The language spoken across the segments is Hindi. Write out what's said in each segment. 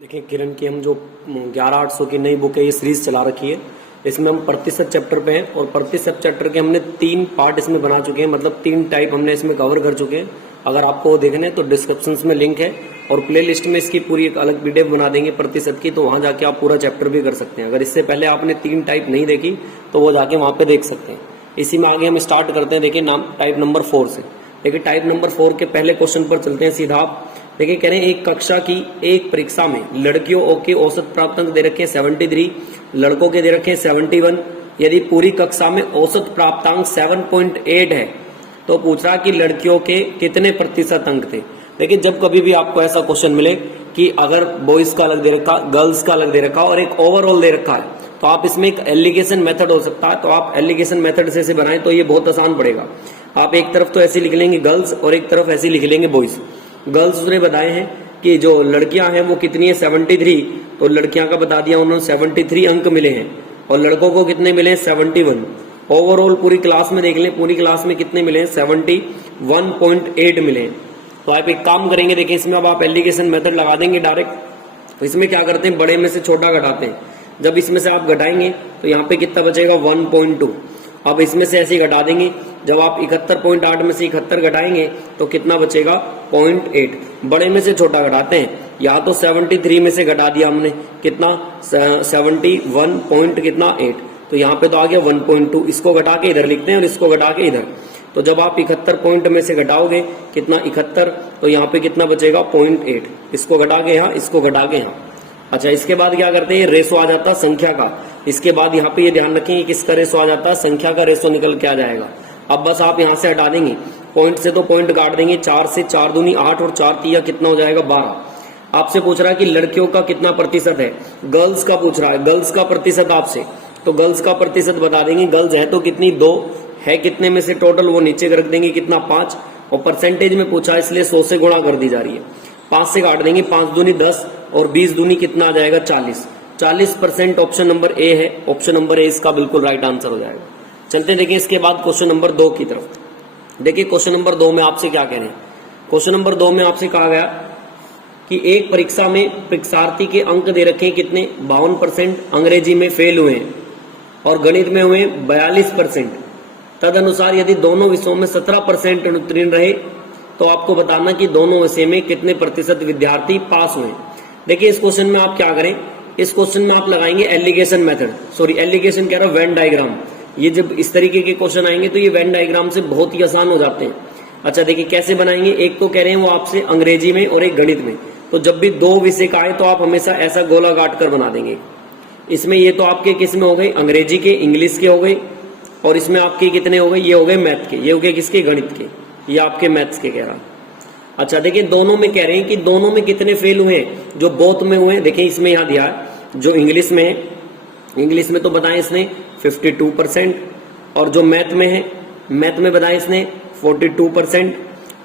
देखिए किरण की हम जो 11-800 की नई बुक है ये सीरीज चला रखी है। इसमें हम प्रतिशत चैप्टर पे हैं और प्रतिशत चैप्टर के हमने 3 पार्ट इसमें बना चुके हैं, मतलब 3 टाइप हमने इसमें कवर कर चुके हैं। अगर आपको वो देखना है तो डिस्क्रिप्शन में लिंक है और प्ले लिस्ट में इसकी पूरी एक अलग पीडीएफ बना देंगे प्रतिशत की, तो वहां जाके आप पूरा चैप्टर भी कर सकते हैं। अगर इससे पहले आपने 3 टाइप नहीं देखी तो वो जाके वहां पे देख सकते हैं। इसी में आगे हम स्टार्ट करते हैं। देखिए नाम टाइप नंबर 4 से। देखिए टाइप नंबर 4 के पहले क्वेश्चन पर चलते हैं सीधा। आप देखिए कह रहे हैं एक कक्षा की एक परीक्षा में लड़कियों के औसत प्राप्त अंक दे रखे हैं 73, लड़कों के दे रखे हैं 71। यदि पूरी कक्षा में औसत प्राप्तांक 7.8 है तो पूछ रहा कि लड़कियों के कितने प्रतिशत अंक थे। देखिए जब कभी भी आपको ऐसा क्वेश्चन मिले कि अगर बॉयज का अलग दे रखा, गर्ल्स का अलग दे रखा और एक ओवरऑल दे रखा है, तो आप इसमें एक एलिगेशन मेथड हो सकता है, तो आप एलिगेशन मेथड से बनाएं तो ये बहुत आसान पड़ेगा। आप एक तरफ तो ऐसे लिख लेंगे गर्ल्स और एक तरफ ऐसे लिख लेंगे बॉयज। गर्ल्स उसने बताए हैं कि जो लड़कियां हैं वो कितनी है 73, तो लड़कियां का बता दिया उन्होंने 73 अंक मिले हैं और लड़कों को कितने मिले हैं 71। ओवरऑल पूरी क्लास में देख लें, पूरी क्लास में कितने मिले हैं 71.8 मिले हैं। तो आप एक काम करेंगे, देखिए इसमें अब आप एलिगेशन मेथड लगा देंगे डायरेक्ट। तो इसमें क्या करते हैं, बड़े में से छोटा घटाते हैं। जब इसमें से आप घटाएंगे तो यहाँ पे कितना बचेगा 1.2। अब इसमें से ऐसे ही घटा देंगे। जब आप 71.8 में से 71 घटाएंगे तो कितना बचेगा 0.8। बड़े में से छोटा घटाते हैं, यहाँ तो 73 में से घटा दिया हमने, कितना 71 पॉइंट कितना 8, तो यहाँ पे तो आ गया 1.2। इसको घटा के इधर लिखते हैं और इसको घटा के इधर। तो जब आप 71 पॉइंट में से घटाओगे कितना 71, तो यहाँ पे कितना बचेगा 0.8। इसको घटा के यहाँ, इसको घटा के यहाँ। अच्छा इसके बाद क्या करते हैं, रेशो आ जाता है संख्या का। इसके बाद यहाँ पे ये ध्यान रखें किसका रेशो आ जाता है, संख्या का रेशो निकल के आ जाएगा। अब बस आप यहाँ से हटा देंगे, पॉइंट से तो पॉइंट काट देंगे। 4 से 4 दूनी 8 और 4 तिया कितना हो जाएगा 12। आपसे पूछ रहा है कि लड़कियों का कितना प्रतिशत है, गर्ल्स का पूछ रहा है, गर्ल्स का प्रतिशत आपसे, तो गर्ल्स का प्रतिशत बता देंगे। गर्ल्स है तो कितनी 2 है, कितने में से टोटल वो नीचे रख देंगे कितना 5, और परसेंटेज में पूछा इसलिए 100 से गुणा कर दी जा रही है। 5 से काट देंगे, 5 दूनी 10 और 20 दूनी कितना आ जाएगा 40। 40% ऑप्शन नंबर ए है। ऑप्शन नंबर ए इसका बिल्कुल राइट आंसर हो जाएगा। चलते देखिए इसके बाद क्वेश्चन नंबर 2 की तरफ। देखिए क्वेश्चन नंबर 2 में आपसे क्या कह रहे हैं। क्वेश्चन नंबर 2 में आपसे कहा गया कि एक परीक्षा में परीक्षार्थी के अंक दे रखे हैं कितने 52%, अंग्रेजी में फेल हुए हैं और गणित में हुए 42%। तदनुसार यदि दोनों विषयों में 17% उत्तीर्ण रहे तो आपको बताना कि दोनों विषय में कितने प्रतिशत विद्यार्थी पास हुए। देखिए इस क्वेश्चन में आप क्या करें, इस क्वेश्चन में आप लगाएंगे एलिगेशन मेथड, सॉरी एलिगेशन कह रहा हूं वेन डायग्राम। ये जब इस तरीके के क्वेश्चन आएंगे तो ये वेन डायग्राम से बहुत ही आसान हो जाते हैं। अच्छा देखिए कैसे बनाएंगे, एक तो कह रहे हैं वो आपसे अंग्रेजी में और एक गणित में, तो जब भी 2 विषय का आए तो आप हमेशा ऐसा गोला काट कर बना देंगे। इसमें ये तो आपके किस में हो गए, अंग्रेजी के, इंग्लिश के हो गए, और इसमें आपके कितने हो गए, ये हो गए मैथ के, ये हो गए किसके, गणित के, ये आपके मैथ्स के कह रहा। अच्छा देखिए दोनों में कह रहे हैं कि दोनों में कितने फेल हुए हैं, जो बोथ में हुए हैं। देखिए इसमें यहाँ दिया है जो इंग्लिश में है, इंग्लिश में तो बताएं इसने 52%, और जो मैथ में है, मैथ में बताएं इसने 42%,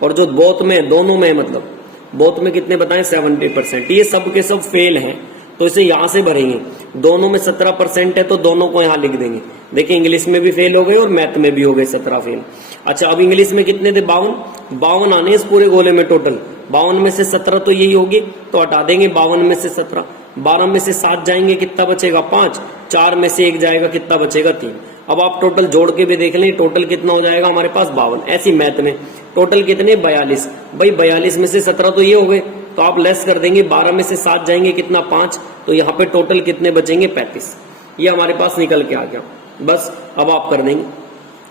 और जो बोथ में, दोनों में मतलब बोथ में कितने बताएं 70%। ये सब के सब फेल हैं, तो इसे यहां से भरेंगे। दोनों में 17% है तो दोनों को यहां लिख देंगे। देखिए इंग्लिश में भी फेल हो गए और मैथ में भी हो गए 17 फेल। अच्छा अब इंग्लिश में कितने थे 52 आने इस पूरे गोले में टोटल। 52 में से 17 तो यही होगी, तो हटा देंगे 52 में से 17। 12 में से 7 जाएंगे कितना बचेगा 5, 4 में से 1 जाएगा कितना बचेगा 3। अब आप टोटल जोड़ के भी देख लें, टोटल कितना हो जाएगा हमारे पास 52। ऐसी मैथ में टोटल कितने 42। भाई 42 में से 17 तो ये हो गए, तो आप लेस कर देंगे, 12 में से 7 जाएंगे कितना 5, तो यहाँ पे टोटल कितने बचेंगे 35। ये हमारे पास निकल के आ गया। बस अब आप कर देंगे,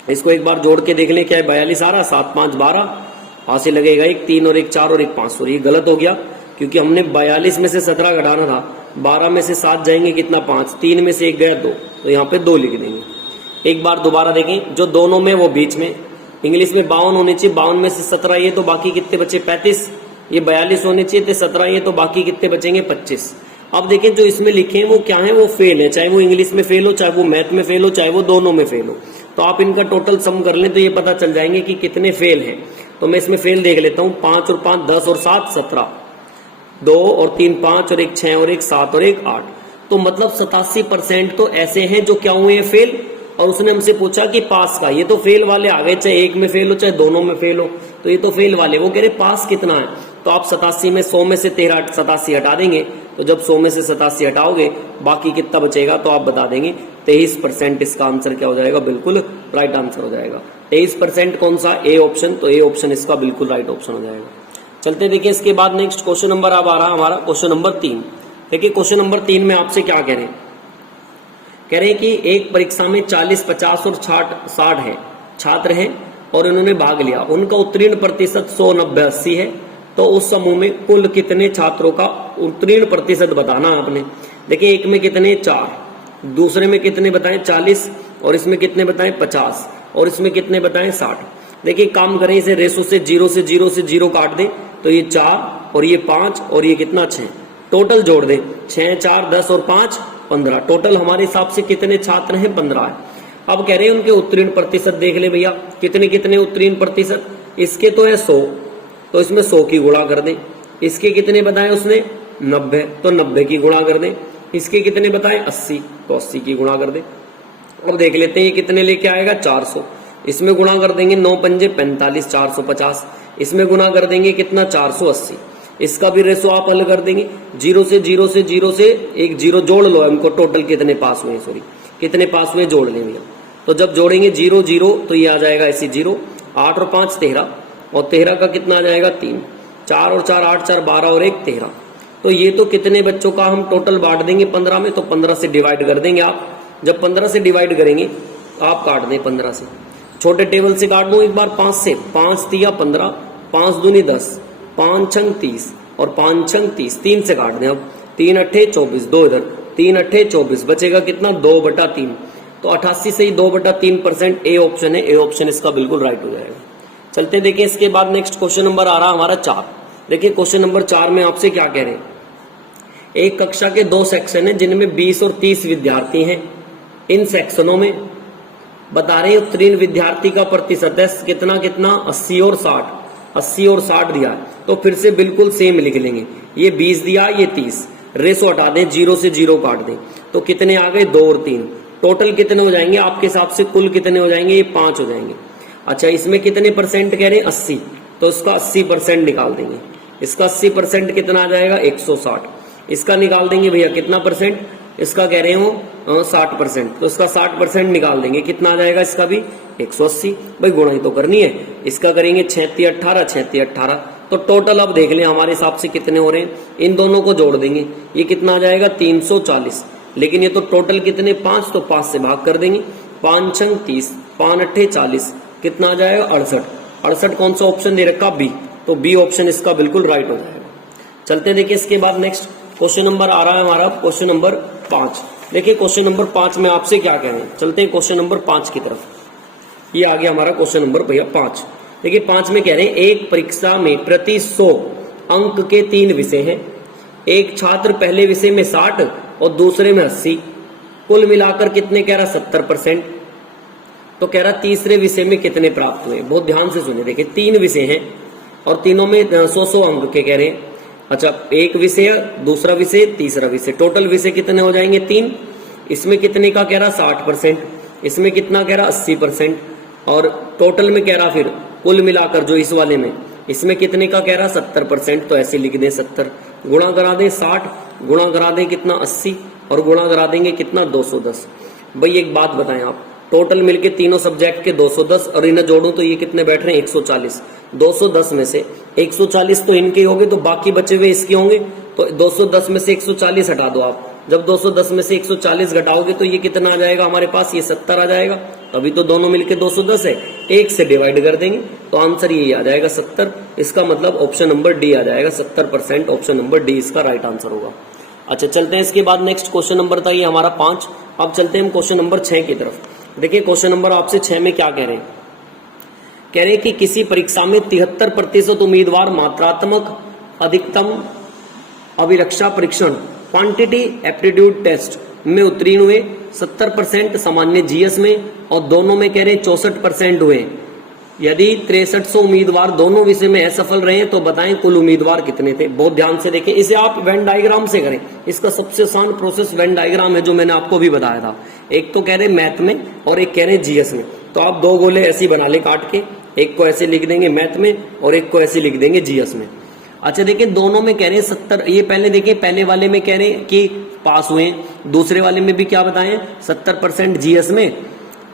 इसको एक बार जोड़ के देख लें क्या है 42 आ रहा, 7 5 12, वहां से लगेगा 1 3 और 1 4 और 1 5। ये गलत हो गया क्योंकि हमने 42 में से 17 घटाना था। 12 में से 7 जाएंगे कितना 5, 3 में से 1 गया 2, तो यहाँ पे 2 लिख देंगे। एक बार दोबारा देखें, जो दोनों में वो बीच में, इंग्लिश में 52 होनी चाहिए, 52 में से 17 ये तो बाकी कितने बचे 35, ये 42 होने चाहिए थे 17 ये तो बाकी कितने बचेंगे 25। अब देखें जो इसमें लिखे हैं वो क्या है, वो फेल है, चाहे वो इंग्लिश में फेल हो, चाहे वो मैथ में फेल हो, चाहे वो दोनों में फेल हो। तो आप इनका टोटल सम कर लें तो ये पता चल जाएंगे कि कितने फेल हैं। तो मैं इसमें फेल देख लेता हूँ, 5 और 5 10 और 7 17, 2 और 3 5 और 1 6 और 1 7 और 1 8, तो मतलब 87% तो ऐसे हैं जो क्या हुए हैं फेल। और उसने हमसे पूछा कि पास का, ये तो फेल वाले आ गए, चाहे एक में फेल हो चाहे दोनों में फेल हो, तो ये तो फेल वाले। वो कह रहे पास कितना है, तो आप 87 में 100 में से 13 87 हटा देंगे तो जब 100 में से 87 हटाओगे बाकी कितना बचेगा, तो आप बता देंगे 23% इसका आंसर क्या हो जाएगा, बिल्कुल राइट आंसर हो जाएगा। 23% कौन सा, ए ऑप्शन, तो ए ऑप्शन इसका बिल्कुल राइट ऑप्शन हो जाएगा। चलते देखिए इसके बाद नेक्स्ट क्वेश्चन नंबर अब आ रहा है हमारा क्वेश्चन नंबर 3। देखिए क्वेश्चन नंबर 3 में आपसे क्या कह रहे हैं, कह रहे हैं कि एक परीक्षा में 40, 50 और 60 है छात्र हैं और उन्होंने भाग लिया, उनका उत्तीर्ण प्रतिशत 100, 90, 80 है, तो उस समूह में कुल कितने छात्रों का उत्तीर्ण प्रतिशत बताना आपने। देखिए एक में कितने 4, दूसरे में कितने बताएं 40, और इसमें कितने बताएं 50, और इसमें कितने बताएं 60। देखिए काम करें, इसे रेशो से 0 से 0 से 0 काट दें, तो ये 4 और ये 5 और ये कितना 6, टोटल जोड़ दें 6, 4, 10 और 5, 15। टोटल हमारे हिसाब से कितने छात्र हैं, 15 है। अब कह रहे हैं उनके उत्तीर्ण प्रतिशत देख ले भैया, कितने कितने उत्तीर्ण प्रतिशत, इसके तो है 100, तो इसमें 100 की गुणा कर दें। इसके कितने बताए उसने 90, तो 90 की गुणा कर दें। इसके कितने बताए 80, तो 80 की गुणा कर दें। अब देख लेते हैं ये कितने लेके आएगा 400, इसमें गुणा कर देंगे 9 पंजे 45, 450, इसमें गुणा कर देंगे कितना 480। इसका भी रेशो आप हल कर देंगे, 0 से 0 से 0 से एक 0 जोड़ लो, हमको टोटल कितने पास हुए, सॉरी कितने पास हुए जोड़ लेंगे। तो जब जोड़ेंगे 0 0 तो ये आ जाएगा ऐसी 0, 8 और 5 13, और 13 का कितना आ जाएगा 3, 4 और 4 8, 4 12 और 1 13। तो ये तो कितने बच्चों का हम टोटल बांट देंगे 15 में, तो 15 से डिवाइड कर देंगे आप। जब 15 से डिवाइड करेंगे आप काट दें 15 से, छोटे टेबल से काट दो एक बार 5 से, 5 तिया 15, 5 दूनी 10, 5 छंग 30 और 5 छंग 30, 3 से काट दें। अब 3 अट्ठे 24, 2 इधर, 3 अट्ठे 24, बचेगा कितना 2/3, तो 88 से ही 2/3% ए ऑप्शन है, ए ऑप्शन इसका बिल्कुल राइट हो जाएगा। चलते देखिए इसके बाद नेक्स्ट क्वेश्चन नंबर आ रहा हमारा 4। देखिए क्वेश्चन नंबर 4 में आपसे क्या कह रहे हैं, एक कक्षा के 2 सेक्शन है जिनमें 20 और 30 विद्यार्थी हैं। इन सेक्शनों में बता रहे हैं उत्तीर्ण विद्यार्थी का प्रतिशत है कितना कितना 80 और 60, 80 और 60 दिया है। तो फिर से बिल्कुल सेम लिख लेंगे, ये 20 दिया, ये 30, रेशो हटा दें, 0 से 0 काट दें, तो कितने आ गए 2 और 3, टोटल कितने हो जाएंगे आपके हिसाब से, कुल कितने हो जाएंगे, ये 5 हो जाएंगे। अच्छा इसमें कितने परसेंट कह रहे हैं 80, तो इसका 80% निकाल देंगे। इसका 80% कितना आ जाएगा 160, इसका निकाल देंगे भैया कितना परसेंट, इसका कह रहे हो 60%, तो इसका 60% निकाल देंगे, कितना आ जाएगा इसका भी 180। भाई गुणा ही तो करनी है, इसका करेंगे 36 18, 36 18, तो टोटल अब देख लें हमारे हिसाब से कितने हो रहे हैं, इन दोनों को जोड़ देंगे, ये कितना आ जाएगा 340। लेकिन ये तो टोटल कितने 5, तो 5 से भाग कर देंगे, 5 छंग 30, 5 अट्ठे 40, कितना आ जाएगा 68। 68 कौन सा ऑप्शन दे रखा, बी, तो बी ऑप्शन इसका बिल्कुल राइट हो जाएगा। चलते देखिए इसके बाद नेक्स्ट क्वेश्चन नंबर आ रहा है हमारा क्वेश्चन नंबर 5। देखिए क्वेश्चन नंबर 5 में आपसे क्या कह रहे हैं, चलते हैं क्वेश्चन नंबर 5 की तरफ। ये आ गया हमारा क्वेश्चन नंबर भैया 5। देखिए 5 में कह रहे हैं एक परीक्षा में प्रति 100 अंक के 3 विषय हैं, एक छात्र पहले विषय में 60 और दूसरे में 80, कुल मिलाकर कितने कह रहा 70%। तो कह रहा तीसरे विषय में कितने प्राप्त हुए, बहुत ध्यान से सुनिए। देखिए 3 विषय हैं और तीनों में 100-100 अंक के कह रहे हैं। अच्छा एक विषय, दूसरा विषय, तीसरा विषय, टोटल विषय कितने हो जाएंगे 3। इसमें कितने का कह रहा 60%, इसमें कितना कह रहा 80%, और टोटल में कह रहा फिर कुल मिलाकर जो इस वाले में, इसमें कितने का कह रहा 70%, तो ऐसे लिख दें 70, गुणा करा दें 60, गुणा करा दें कितना 80, और गुणा करा देंगे कितना 210। भाई एक बात बताएं आप, टोटल मिलके तीनों सब्जेक्ट के 210 और इन्हें जोड़ूं तो ये कितने बैठ रहे हैं 140। 210 में से 140 तो इनके होंगे, तो बाकी बचे हुए इसके होंगे, तो 210 में से 140 हटा दो आप। जब 210 में से 140 घटाओगे तो ये कितना आ जाएगा हमारे पास, ये 70 आ जाएगा। अभी तो दोनों मिलके 210 है, 1 से डिवाइड कर देंगे तो आंसर यही आ जाएगा 70। इसका मतलब ऑप्शन नंबर डी आ जाएगा 70%, ऑप्शन नंबर डी इसका राइट आंसर होगा। अच्छा चलते हैं इसके बाद नेक्स्ट क्वेश्चन नंबर था ये हमारा 5। अब चलते हैं हम क्वेश्चन नंबर 6 की तरफ। देखिए क्वेश्चन नंबर आपसे 6 में क्या कह रहे हैं, कह रहे हैं कि किसी परीक्षा में 73% उम्मीदवार मात्रात्मक अधिकतम अभिरक्षा परीक्षण क्वांटिटी एप्टीट्यूड टेस्ट में उत्तीर्ण हुए, 70% सामान्य जीएस में, और दोनों में कह रहे हैं 64% हुए। यदि 6300 उम्मीदवार दोनों विषय में असफल रहे तो बताएं कुल उम्मीदवार कितने थे। बहुत ध्यान से देखें, इसे आप वेन डायग्राम से करें, इसका सबसे आसान प्रोसेस वेन डायग्राम है जो मैंने आपको भी बताया था। एक तो कह रहे मैथ में और एक कह रहे जीएस में, तो आप 2 गोले ऐसे बना ले काट के, एक को ऐसे लिख देंगे मैथ में और एक को ऐसे लिख देंगे जीएस में। अच्छा देखिए दोनों में कह रहे हैं 70, ये पहले देखिए पहले वाले में कह रहे हैं कि पास हुए, दूसरे वाले में भी क्या बताएं 70% जीएस में,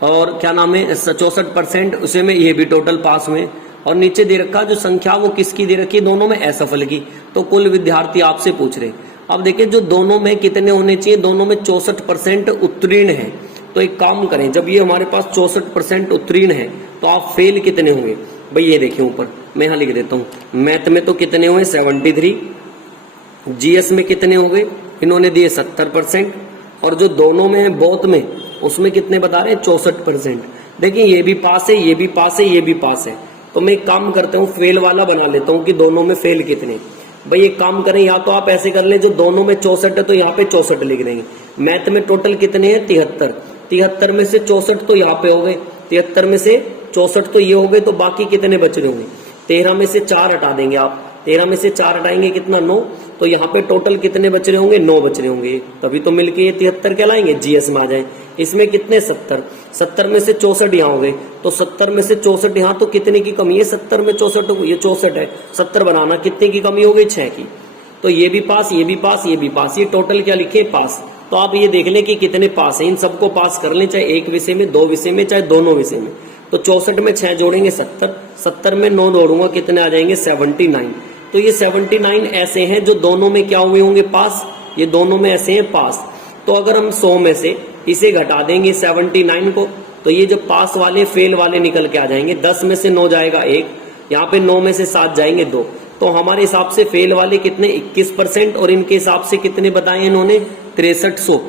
और क्या नाम है 64% उसे में ये भी टोटल पास हुए, और नीचे दे रखा जो संख्या वो किसकी दे रखी है, दोनों में असफल की। तो कुल विद्यार्थी आपसे पूछ रहे। अब देखिए जो दोनों में कितने होने चाहिए, दोनों में 64% उत्तीर्ण है। तो एक काम करें, जब ये हमारे पास 64% उत्तीर्ण है तो आप फेल कितने होंगे भाई, ये देखिए ऊपर मैं यहां लिख देता हूं। मैथ में तो कितने हुए 73, जीएस में कितने हो गए इन्होंने दिए 70%, और जो दोनों में है बौद्ध में उसमें कितने बता रहे हैं 64%। देखिए ये भी पास है, ये भी पास है, ये भी पास है। तो मैं एक काम करता हूँ फेल वाला बना लेता हूँ कि दोनों में फेल कितने। भाई एक काम करें, या तो आप ऐसे कर ले जो दोनों में 64 है तो यहाँ पे 64 लिख देंगे। मैथ में टोटल कितने हैं 73, 73 में से 64 तो यहाँ पे हो गए, 73 में से 64 तो ये हो गए, तो बाकी कितने बच रहे होंगे 13 में से 4 हटा देंगे आप, 13 में से 4 हटाएंगे कितना 9, तो यहाँ पे टोटल कितने बच रहे होंगे 9 बच रहे होंगे, तभी तो मिलके ये 73 कहलाएंगे, जीएस में आ जाए। इसमें कितने 70, 70 में से 64 यहाँ हो गए, तो 70 में से 64 यहाँ, तो कितने की कमी है 70 में 64, ये 64 है, 70 बनाना कितने की कमी हो गई 6 की। तो ये भी पास, ये भी पास, ये भी पास, ये टोटल क्या लिखे पास। तो आप ये देख लें कि कितने पास है, इन सबको पास कर लें, चाहे एक विषय में, 2 विषय में, चाहे दोनों विषय में। तो 64 में 6 जोड़ेंगे 70, 70 में 9 जोड़ूंगा कितने आ जाएंगे 79। तो ये 79 ऐसे हैं जो दोनों में क्या हुए होंगे पास, ये दोनों में ऐसे हैं पास। तो अगर हम 100 में से इसे घटा देंगे 79 को, तो ये जो पास वाले फेल वाले निकल के आ जाएंगे। 10 में से 9 जाएगा 1, यहाँ पे 9 में से 7 जाएंगे 2। तो हमारे हिसाब से फेल वाले कितने 21%, और इनके हिसाब से कितने बताए इन्होंने 6300।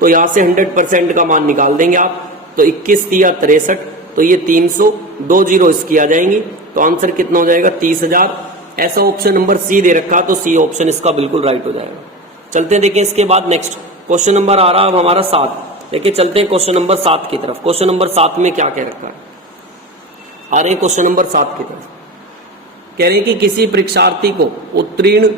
तो यहाँ से 100% का मान निकाल देंगे आप, तो 21 दिया 63, तो ये 300, 2 जीरो इसकी आ जाएंगी, तो आंसर कितना हो जाएगा 30,000। ऐसा ऑप्शन नंबर सी दे रखा, तो सी ऑप्शन इसका बिल्कुल राइट हो जाएगा। चलते हैं देखिए इसके बाद नेक्स्ट क्वेश्चन नंबर आ रहा है अब हमारा 7। देखिए चलते हैं क्वेश्चन नंबर 7 की तरफ। क्वेश्चन नंबर 7 में क्या कह रखा है, आ रहे हैं क्वेश्चन नंबर 7 की तरफ। कह रहे हैं कि किसी परीक्षार्थी को उत्तीर्ण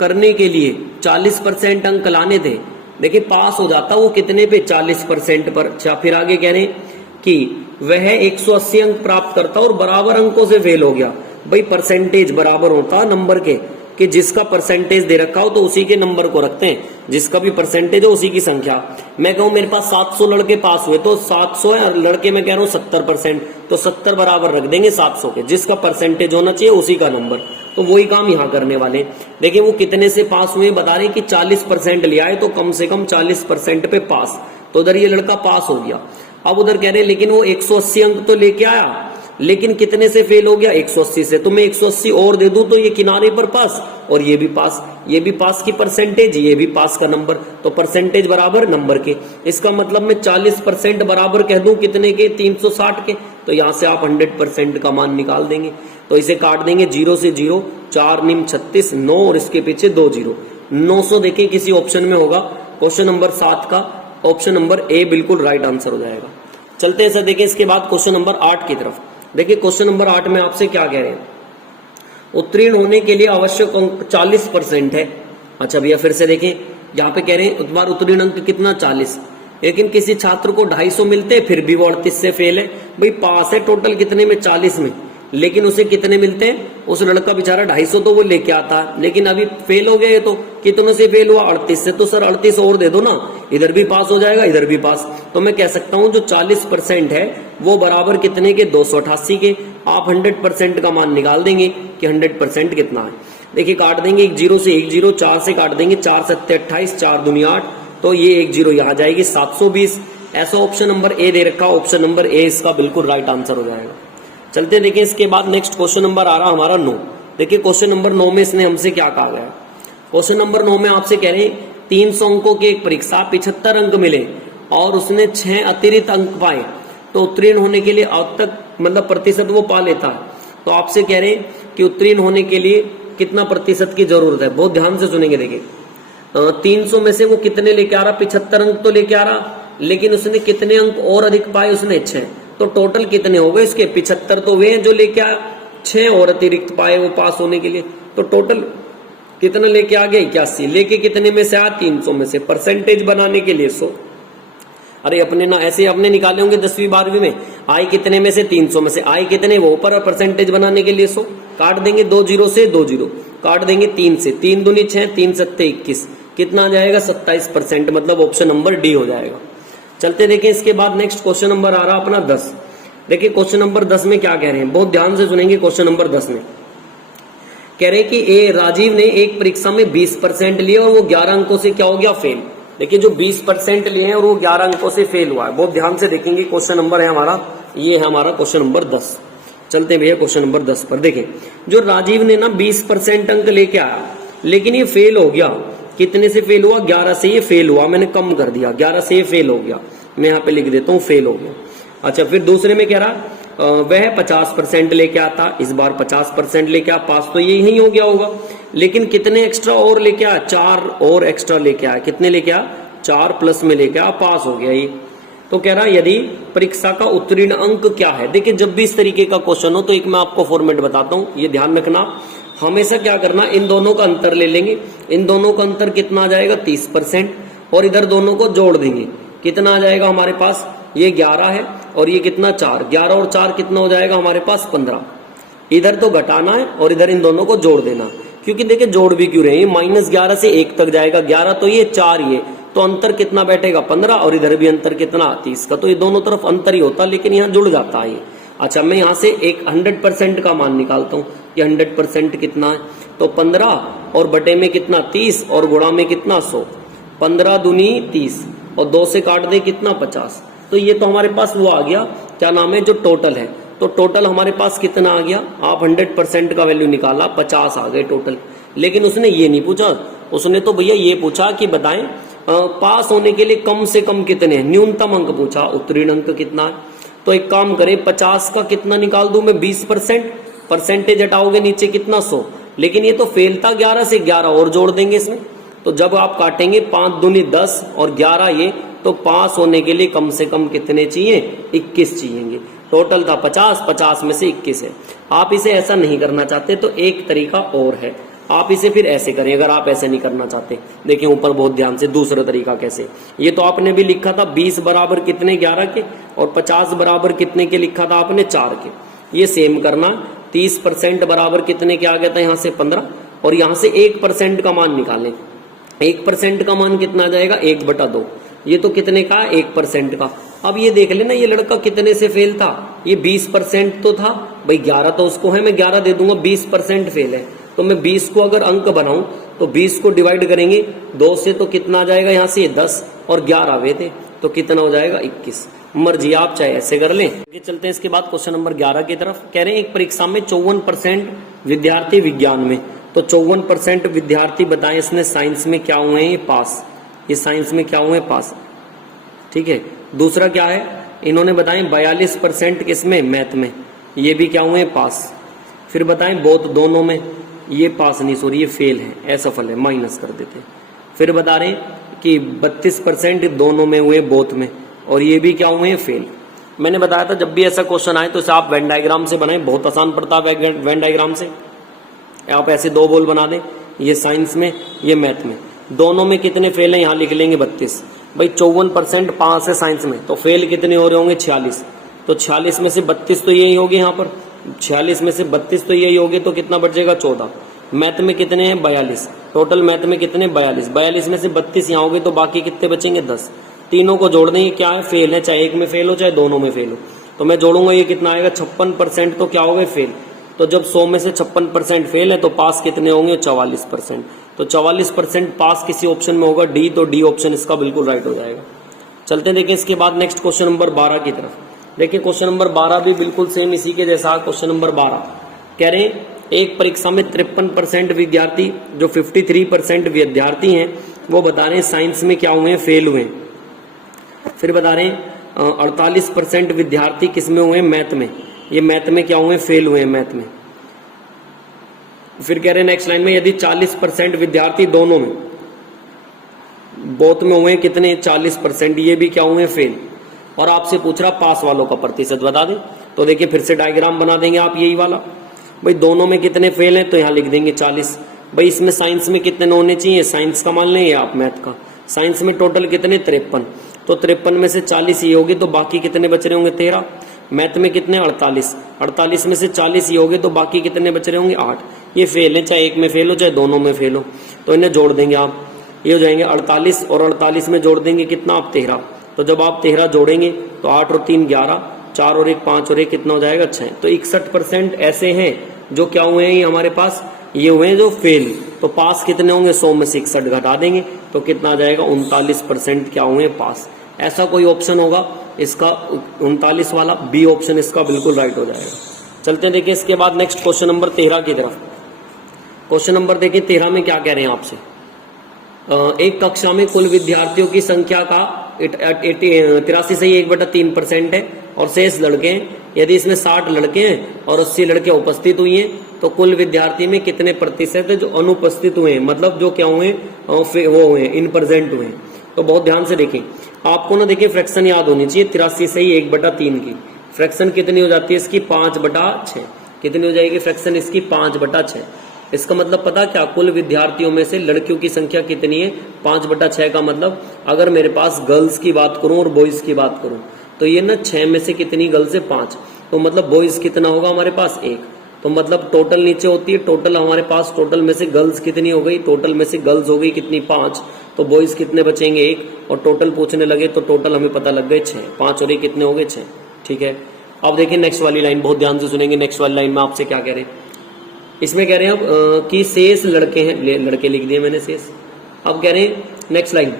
करने के लिए 40% अंक लाने थे। देखिए पास हो जाता वो कितने पे 40% पर। अच्छा फिर आगे कह रहे हैं कि वह 180 अंक प्राप्त करता और बराबर अंकों से फेल हो गया। भाई परसेंटेज बराबर होता नंबर के, कि जिसका परसेंटेज दे रखा हो तो उसी के नंबर को रखते हैं, जिसका भी परसेंटेज हो उसी की संख्या। मैं कहूं मेरे पास 700 लड़के पास हुए तो 700 है, और लड़के मैं कह रहा हूं 70%, तो 70 बराबर रख देंगे 700 के, जिसका परसेंटेज होना चाहिए उसी का नंबर। तो वही काम यहाँ करने वाले। देखिए वो कितने से पास हुए बता रहे कि 40% लिया है, तो कम से कम 40% पे पास। तो उधर ये लड़का पास हो गया। अब उधर कह रहे लेकिन वो 180 अंक तो लेके आया, लेकिन कितने से फेल हो गया 180 से। तो मैं 180 और दे दूं तो ये किनारे पर पास, और ये भी पास, ये भी पास की परसेंटेज, ये भी पास का नंबर, तो परसेंटेज बराबर नंबर के। इसका मतलब मैं 40% बराबर कह दूं कितने के 360 के। तो यहां से आप 100% का मान निकाल देंगे। तो इसे काट देंगे 0 से 0, 4 निम 36, 9 और इसके पीछे 2 जीरो, 900 देखिए किसी ऑप्शन में होगा। क्वेश्चन नंबर 7 का ऑप्शन नंबर ए बिल्कुल राइट आंसर हो जाएगा। चलते हैं सर देखिए इसके बाद क्वेश्चन नंबर 8 की तरफ। देखिए क्वेश्चन नंबर 8 में आपसे क्या कह रहे हैं, उत्तीर्ण होने के लिए आवश्यक अंक 40% है। अच्छा भैया फिर से देखें, यहाँ पे कह रहे हैं उत्तर उत्तीर्ण अंक कितना 40, लेकिन किसी छात्र को 250 मिलते हैं फिर भी वो 38 से फेल है। भाई पास है टोटल कितने में 40 में, लेकिन उसे कितने मिलते हैं, उस लड़का बेचारा 250 तो वो लेके आता है, लेकिन अभी फेल हो गया। ये तो कितनों से फेल हुआ 38 से, तो सर 38 और दे दो ना, इधर भी पास हो जाएगा इधर भी पास। तो मैं कह सकता हूं जो 40% है वो बराबर कितने के 288 के। आप 100% का मान निकाल देंगे कि 100% कितना है। देखिए काट देंगे 1 जीरो से 1 जीरो, 4 से काट देंगे 4 7 28, 4 दूनी 8, तो ये 1 जीरो यहाँ जाएगी 720। ऐसा ऑप्शन नंबर ए दे रखा, ऑप्शन नंबर ए इसका बिल्कुल राइट आंसर हो जाएगा। चलते देखिए इसके बाद नेक्स्ट क्वेश्चन नंबर आ रहा हमारा 9। देखिए क्वेश्चन नंबर 9 में इसने हमसे क्या कहा गया है। क्वेश्चन नंबर 9 में आपसे कह रहे हैं 300 अंकों की एक परीक्षा 75 अंक मिले और उसने 6 अतिरिक्त अंक पाए, तो उत्तीर्ण होने के लिए अब तक मतलब प्रतिशत वो पा लेता है। तो आपसे कह रहे हैं कि उत्तीर्ण होने के लिए कितना प्रतिशत की जरूरत है। बहुत ध्यान से सुनेंगे। देखिए 300 में से वो कितने लेके आ रहा, 75 अंक तो लेके आ रहा, लेकिन उसने कितने अंक और अधिक पाए, उसने 6। तो टोटल कितने हो गए इसके 75 तो वे हैं जो लेके आया, 6 और अतिरिक्त पाए वो पास होने के लिए। तो टोटल कितना लेके आ गया 81। लेके कितने में से आया 300 में से। परसेंटेज बनाने के लिए 100। अरे अपने ना ऐसे अपने निकाले होंगे 10वीं 12वीं में, आई कितने में से 300 में से, आई कितने वो ऊपर, और परसेंटेज बनाने के लिए 100 काट देंगे 2 जीरो से 2 जीरो, काट देंगे 3 से, 3 दूनी 6, 3 सत्ते 21, कितना आ जाएगा 27%, मतलब ऑप्शन नंबर डी हो जाएगा। चलते देखें इसके बाद नेक्स्ट क्वेश्चन नंबर आ रहा अपना 10। देखिए क्वेश्चन नंबर 10 में क्या कह रहे हैं, बहुत ध्यान से सुनेंगे। क्वेश्चन नंबर 10 में कह रहे हैं कि राजीव ने एक परीक्षा में 20% लिए और वो 11 अंकों से क्या हो गया, फेल। देखिए जो 20% लिए हैं और वो 11 अंकों से फेल हुआ है, बहुत ध्यान से देखेंगे। क्वेश्चन नंबर है हमारा, ये है हमारा क्वेश्चन नंबर 10। चलते हैं भैया क्वेश्चन नंबर 10 पर। देखें जो राजीव ने ना 20% अंक लेके आया, लेकिन ये फेल हो गया। कितने से फेल हुआ, 11 से ये फेल हुआ, मैंने कम कर दिया, 11 से ये फेल हो गया, मैं यहाँ पे लिख देता हूँ फेल हो गया। अच्छा फिर दूसरे में कह रहा वह 50% लेके आता, इस बार 50% लेके आ, पास तो ये ही हो गया होगा, लेकिन कितने एक्स्ट्रा और लेके आया, 4 और एक्स्ट्रा लेके आया। कितने लेके आया, 4 प्लस में लेके आया, पास हो गया ये। तो कह रहा यदि परीक्षा का उत्तीर्ण अंक क्या है। देखिए जब भी इस तरीके का क्वेश्चन हो तो एक मैं आपको फॉर्मेट बताता हूँ, ये ध्यान रखना। हमेशा क्या करना, इन दोनों का अंतर ले लेंगे, इन दोनों का अंतर कितना आ जाएगा 30%, और इधर दोनों को जोड़ देंगे, कितना आ जाएगा हमारे पास, ये 11 है और ये कितना 4, 11 और 4 कितना हो जाएगा हमारे पास 15। इधर तो घटाना है और इधर इन दोनों को जोड़ देना, क्योंकि देखिए जोड़ भी क्यों रहे हैं, -11 से 1 तक जाएगा, 11 तो ये 4 ये, तो अंतर कितना बैठेगा 15, और इधर भी अंतर कितना 30 का, तो ये दोनों तरफ अंतर ही होता है, लेकिन यहाँ जुड़ जाता है ये। अच्छा मैं यहाँ से एक 100% का मान निकालता हूँ कि 100% कितना है, तो 15 और बटे में कितना 30 और गुणा में कितना 100, 15 दूनी 30 और 2 से काट दे कितना 50। तो ये तो हमारे पास वो आ गया, क्या नाम है, जो टोटल है। तो टोटल हमारे पास कितना आ गया, आप 100% का वैल्यू निकाला, 50 आ गए टोटल। लेकिन उसने ये नहीं पूछा, उसने तो भैया ये पूछा कि बताएं पास होने के लिए कम से कम कितने, न्यूनतम अंक पूछा, उत्तीर्ण अंक कितना है। तो एक काम करें, 50 का कितना निकाल दूं मैं, 20%, परसेंटेज हटाओगे नीचे कितना 100, लेकिन ये तो फेल था 11 से, 11 और जोड़ देंगे इसमें। तो जब आप काटेंगे 5 दूनी 10 और 11 ये, तो पास होने के लिए कम से कम कितने चाहिए, 21 चाहिए। टोटल था 50, 50 में से 21 है। आप इसे ऐसा नहीं करना चाहते तो एक तरीका और है, आप इसे फिर ऐसे करें, अगर आप ऐसे नहीं करना चाहते। देखिए ऊपर बहुत ध्यान से, दूसरा तरीका कैसे, ये तो आपने भी लिखा था 20 बराबर कितने 11 के, और 50 बराबर कितने के लिखा था आपने 4 के। ये सेम करना, 30% बराबर कितने के आ गया था यहाँ से 15, और यहाँ से 1% का मान निकालें। 1% का मान कितना आ जाएगा, 1/2। ये तो कितने का, 1% का। अब ये देख लेना ये लड़का कितने से फेल था, ये 20% तो था भाई, 11 तो उसको है, मैं 11 दे दूंगा, 20% फेल है। तो मैं 20 को अगर अंक बनाऊं तो 20 को डिवाइड करेंगे 2 से, तो कितना आ जाएगा यहाँ से 10 और 11 वे थे, तो कितना हो जाएगा 21। मर्जी आप चाहे ऐसे कर लें। चलते हैं इसके बाद क्वेश्चन नंबर 11 की तरफ। कह रहे हैं एक परीक्षा में 54% विद्यार्थी विज्ञान में, तो 54% विद्यार्थी बताएं इसने साइंस में क्या हुए हैं पास, ये साइंस में क्या हुए हैं पास, ठीक है। दूसरा क्या है, इन्होंने बताएं 42% किसमें, मैथ में, ये भी क्या हुए पास। फिर बताएं बोथ दोनों में, ये पास नहीं, सॉरी ये फेल है, असफल है, माइनस कर देते हैं। फिर बता रहे हैं कि 32% दोनों में हुए, बोथ में, और ये भी क्या हुए हैं फेल। मैंने बताया था जब भी ऐसा क्वेश्चन आए तो इसे आप वेन डायग्राम से बनाएं, बहुत आसान पड़ता है वेन डायग्राम से। आप ऐसे 2 बॉल बना दें, ये साइंस में ये मैथ में, दोनों में कितने फेल है यहाँ लिख लेंगे 32। भाई 54% पास है साइंस में, तो फेल कितने हो रहे होंगे 46, तो 46 में से 32 तो यही होगी यहाँ पर, 46 में से 32 तो यही होगी, तो कितना बचेगा 14। मैथ में कितने हैं 42, टोटल मैथ में कितने 42, 42 में से 32 यहाँ होगी, तो बाकी कितने बचेंगे 10। तीनों को जोड़ देंगे, क्या है फेल है, चाहे एक में फेल हो चाहे दोनों में फेल हो। तो मैं जोड़ूंगा, ये कितना आएगा 56%, तो क्या हो गए फेल। तो जब 100 में से 56% फेल है तो पास कितने होंगे 44%, तो 44% पास किसी ऑप्शन में होगा डी, तो डी ऑप्शन इसका बिल्कुल राइट हो जाएगा। चलते देखें इसके बाद नेक्स्ट क्वेश्चन नंबर 12 की तरफ। देखिए क्वेश्चन नंबर 12 भी बिल्कुल सेम इसी के जैसा। क्वेश्चन नंबर 12 कह रहे हैं एक परीक्षा में 53% विद्यार्थी, जो 53% विद्यार्थी हैं वो बता रहे हैं साइंस में क्या हुए हैं, फेल हुए। फिर बता रहे हैं 48% विद्यार्थी किस में हुए, मैथ में, ये मैथ में क्या हुए, फेल हुए मैथ में। फिर कह रहे हैं नेक्स्ट लाइन में यदि 40% विद्यार्थी दोनों में, बोथ में हुए कितने 40%, ये भी क्या हुए फेल। और आपसे पूछ रहा पास वालों का प्रतिशत बता दें, तो देखिए फिर से डायग्राम बना देंगे आप यही वाला। भाई दोनों में कितने फेल हैं, तो यहाँ लिख देंगे 40। भाई इसमें साइंस में कितने होने चाहिए, साइंस का मान लें या आप मैथ का, साइंस में टोटल कितने 53, तो 53 में से 40 ये होगी, तो बाकी कितने बच रहे होंगे 13। मैथ में कितने 48, 48 में से 40 ये होगे, तो बाकी कितने बच रहे होंगे 8। ये फेल है, चाहे एक में फेल हो चाहे दोनों में फेल हो, तो इन्हें जोड़ देंगे आप, ये हो जाएंगे 48 और 48 में जोड़ देंगे कितना आप 13। तो जब आप 13 जोड़ेंगे तो 8 और 3 11, 4 और 1 5 और 1 कितना हो जाएगा 6। तो 61% ऐसे हैं जो क्या हुए हैं, ये हमारे पास ये हुए हैं जो फेल। तो पास कितने होंगे, 100 में से 61 घटा देंगे तो कितना आ जाएगा 39% क्या हुए पास। ऐसा कोई ऑप्शन होगा इसका 39 वाला, बी ऑप्शन इसका बिल्कुल राइट हो जाएगा। चलते हैं देखिए इसके बाद नेक्स्ट क्वेश्चन नंबर 13 की तरफ। क्वेश्चन नंबर देखिए 13 में क्या कह रहे हैं आपसे, एक कक्षा में कुल विद्यार्थियों की संख्या का 83 से 1/3% है और शेष लड़के हैं। यदि इसमें 60 लड़के हैं और 80 लड़के उपस्थित हुई हैं तो कुल विद्यार्थी में कितने प्रतिशत है जो अनुपस्थित हुए हैं, मतलब जो क्या हुए वो हुए इन प्रेजेंट हुए हैं। तो बहुत ध्यान से देखें, आपको ना देखिए फ्रैक्शन याद होनी चाहिए। 83 से 1/3 की फ्रैक्शन कितनी हो जाती है इसकी 5/6। कितनी हो जाएगी फ्रैक्शन इसकी 5/6। इसका मतलब पता क्या, कुल विद्यार्थियों में से लड़कियों की संख्या कितनी है 5/6 का मतलब अगर मेरे पास गर्ल्स की बात करूं और बॉयज की बात करूं तो ये ना 6 में से कितनी गर्ल्स है 5, तो मतलब बॉयज कितना होगा हमारे पास 1। तो मतलब टोटल नीचे होती है, टोटल हमारे पास टोटल में से गर्ल्स कितनी हो गई, टोटल में से गर्ल्स हो गई कितनी 5, तो बॉयज कितने बचेंगे 1 और टोटल पूछने लगे तो टोटल हमें पता लग गए 6। 5 और 1 कितने हो गए 6। ठीक है, अब देखिए नेक्स्ट वाली लाइन बहुत ध्यान से सुनेंगे। नेक्स्ट वाली लाइन में आपसे क्या कह रहे हैं, इसमें कह रहे हैं अब कि शेष लड़के हैं, लड़के लिख दिए मैंने शेष। अब कह रहे हैं नेक्स्ट लाइन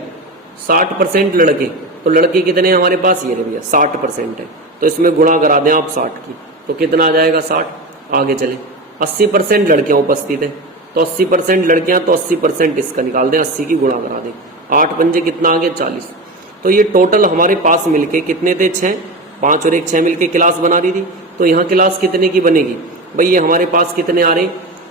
60% लड़के, तो लड़के कितने हैं हमारे पास, ये भैया 60% है, तो इसमें गुणा करा दें आप 60 की तो कितना आ जाएगा 60। आगे चले 80% लड़कियां उपस्थित है, तो 80% लड़कियां तो 80% इसका निकाल दें, 80 की गुणा करा दें, 8 पंजे कितना आ गया 40। तो ये टोटल हमारे पास मिलके कितने थे 6, 5 और 1 6 मिलके क्लास बना रही थी। तो यहाँ क्लास कितने की बनेगी भाई, ये हमारे पास कितने आ रहे,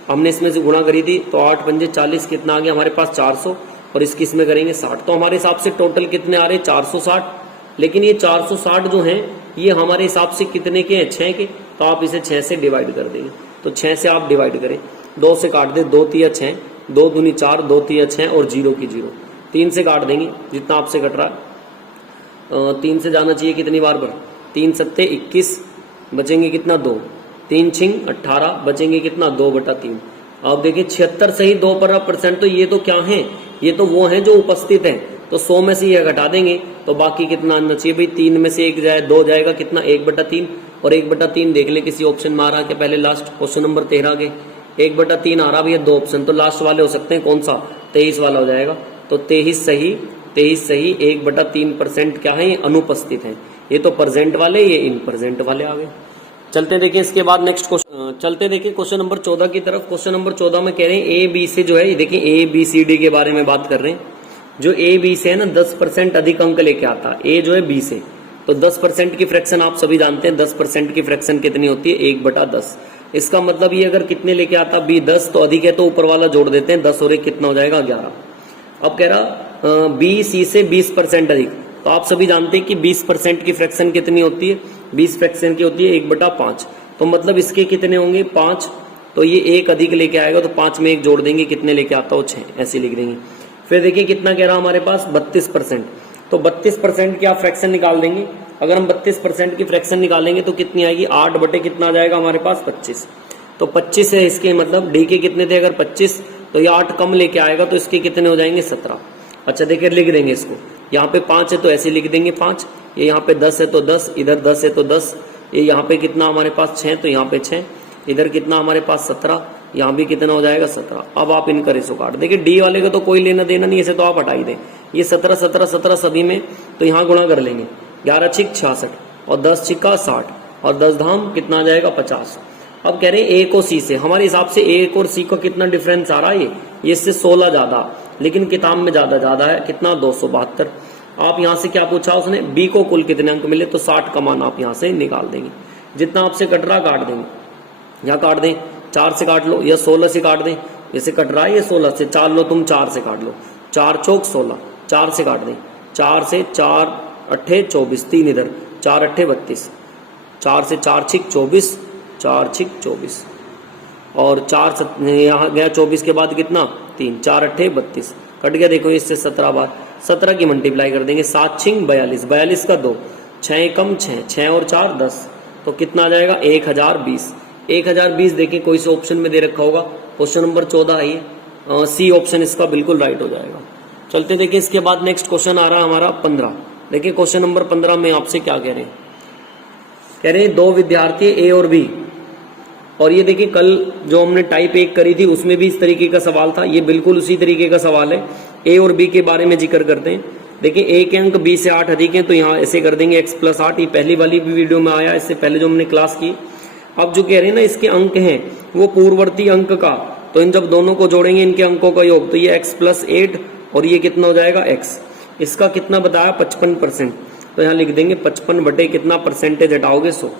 हमने इसमें से गुणा करी थी तो 8 पंजे 40 कितना आ गया हमारे पास 400 और इसकी इसमें करेंगे 60, तो हमारे हिसाब से टोटल कितने आ रहे 460। लेकिन ये 460 जो हैं ये हमारे हिसाब से कितने के हैं 6 के, तो आप इसे 6 से डिवाइड कर देंगे। तो 6 से आप डिवाइड करें, 2 से काट दे 2 तिया 6, 2 दूनी 4, 2 तिया 6 और 0 की 0, 3 से काट देंगे जितना आपसे कट रहा है। 3 से जाना चाहिए कितनी बार पर, 3 सत्ते 21, बचेंगे कितना 2, 3 छिंग 18, बचेंगे कितना 2/3। अब देखिए 76 से ही 2%, तो ये तो क्या है, ये तो वो हैं जो उपस्थित हैं, तो 100 में से ये घटा देंगे तो बाकी कितना आना चाहिए भाई, 3 में से 1 जाए 2 जाएगा कितना 1/3 और 1/3 देख ले किसी ऑप्शन में आ रहा है पहले लास्ट क्वेश्चन नंबर 13 के 1/3 आ रहा भैया 2 ऑप्शन, तो लास्ट वाले हो सकते हैं कौन सा 23 वाला हो जाएगा। तो 23 सही 1/3% क्या है ये अनुपस्थित है, ये तो प्रेजेंट वाले ये इन प्रेजेंट वाले आ गए। चलते देखिए इसके बाद नेक्स्ट क्वेश्चन, चलते देखिए क्वेश्चन नंबर 14 की तरफ। क्वेश्चन नंबर 14 में कह रहे हैं ए बी से जो है, ये देखिए ए बी सी डी के बारे में बात कर रहे हैं। जो ए बी से है ना 10% अधिक अंक लेके आता है, ए जो है बी से, तो 10% की फ्रैक्शन आप सभी जानते हैं 10% की फ्रैक्शन कितनी होती है 1/10। इसका मतलब ये अगर कितने लेके आता बी 10 तो अधिक है तो ऊपर वाला जोड़ देते हैं 10 और 1 कितना हो जाएगा 11। अब कह रहा बी सी से 20% अधिक, तो आप सभी जानते हैं कि 20% की फ्रैक्शन कितनी होती है 20 फ्रैक्शन की होती है 1/5, तो मतलब इसके कितने होंगे 5, तो ये 1 अधिक लेके आएगा तो 5 में 1 जोड़ देंगे कितने लेके आता हो 6, ऐसे लिख देंगे। फिर देखिए कितना कह रहा हमारे पास 32%, तो 32% की आप फ्रैक्शन निकाल देंगे। अगर हम 32% की फ्रैक्शन निकालेंगे तो कितनी आएगी 8 बटे कितना आ जाएगा हमारे पास 25, तो 25 है इसके मतलब डी के कितने थे अगर 25 तो ये 8 कम लेके आएगा तो इसके कितने हो जाएंगे 17। अच्छा देखिए लिख देंगे इसको, यहाँ पे 5 है तो ऐसे लिख देंगे 5, ये यहाँ पे 10 है तो 10, इधर 10 है तो 10, ये यहाँ पे कितना हमारे पास 6 तो यहाँ पे 6, इधर कितना हमारे पास 17, यहाँ भी कितना हो जाएगा 17। अब आप इनका रेशो काट देखिए, डी वाले का तो कोई लेना देना नहीं, ऐसे तो आप हटाई दें, ये 17 17 17 सभी में, तो यहाँ गुणा कर लेंगे 11 छिक 66 और 10 छिक्का 60 और 10 धाम कितना आ जाएगा 50। अब कह रहे हैं ए को सी से, हमारे हिसाब से ए और सी का कितना डिफरेंस आ रहा है, ये इससे 16 ज्यादा, लेकिन किताब में ज्यादा है कितना 272। आप यहाँ से क्या पूछा उसने, बी को कुल कितने अंक मिले, तो 60 का मान आप यहाँ से निकाल देंगे, जितना आपसे कट रहा काट देंगे, यहाँ काट दें 4 से काट लो या 16 से काट दें, जैसे कट रहा है ये 16 से, 4 लो तुम 4 से काट लो, 4 चौक 16, 4 से काट दें, 4 से 4 अट्ठे 24, 3 इधर 4 अट्ठे 32, 4 से 4 छिक 24, 4 छिक 24 और 4 यहाँ गया 24 के बाद कितना 3, 4 अट्ठे 32 कट गया, देखो इससे 17 बार 17 की मल्टीप्लाई कर देंगे, 7 छिंग 42, 42 का 2, 6 कम 6, 6 और 4 10, तो कितना आ जाएगा 1020। 1020 देखिए कोई से ऑप्शन में दे रखा होगा क्वेश्चन नंबर 14 है ये, सी ऑप्शन इसका बिल्कुल राइट हो जाएगा। चलते देखिए इसके बाद नेक्स्ट क्वेश्चन आ रहा है हमारा 15। देखिए क्वेश्चन नंबर 15 में आपसे क्या कह रहे हैं, कह रहे हैं दो विद्यार्थी ए और बी, और ये देखिए कल जो हमने टाइप 1 करी थी उसमें भी इस तरीके का सवाल था, ये बिल्कुल उसी तरीके का सवाल है। ए और बी के बारे में जिक्र करते हैं। देखिए ए के अंक बी से 8 अधिक हैं, तो यहाँ ऐसे कर देंगे x + 8। ये पहली वाली भी वीडियो में आया, इससे पहले जो हमने क्लास की। अब जो कह रहे हैं ना इसके अंक हैं वो पूर्ववर्ती अंक का, तो इन जब दोनों को जोड़ेंगे इनके अंकों का योग, तो ये x + 8 और ये कितना हो जाएगा x। इसका कितना बताया 55%, तो यहाँ लिख देंगे 55 बटे कितना परसेंटेज हटाओगे 100।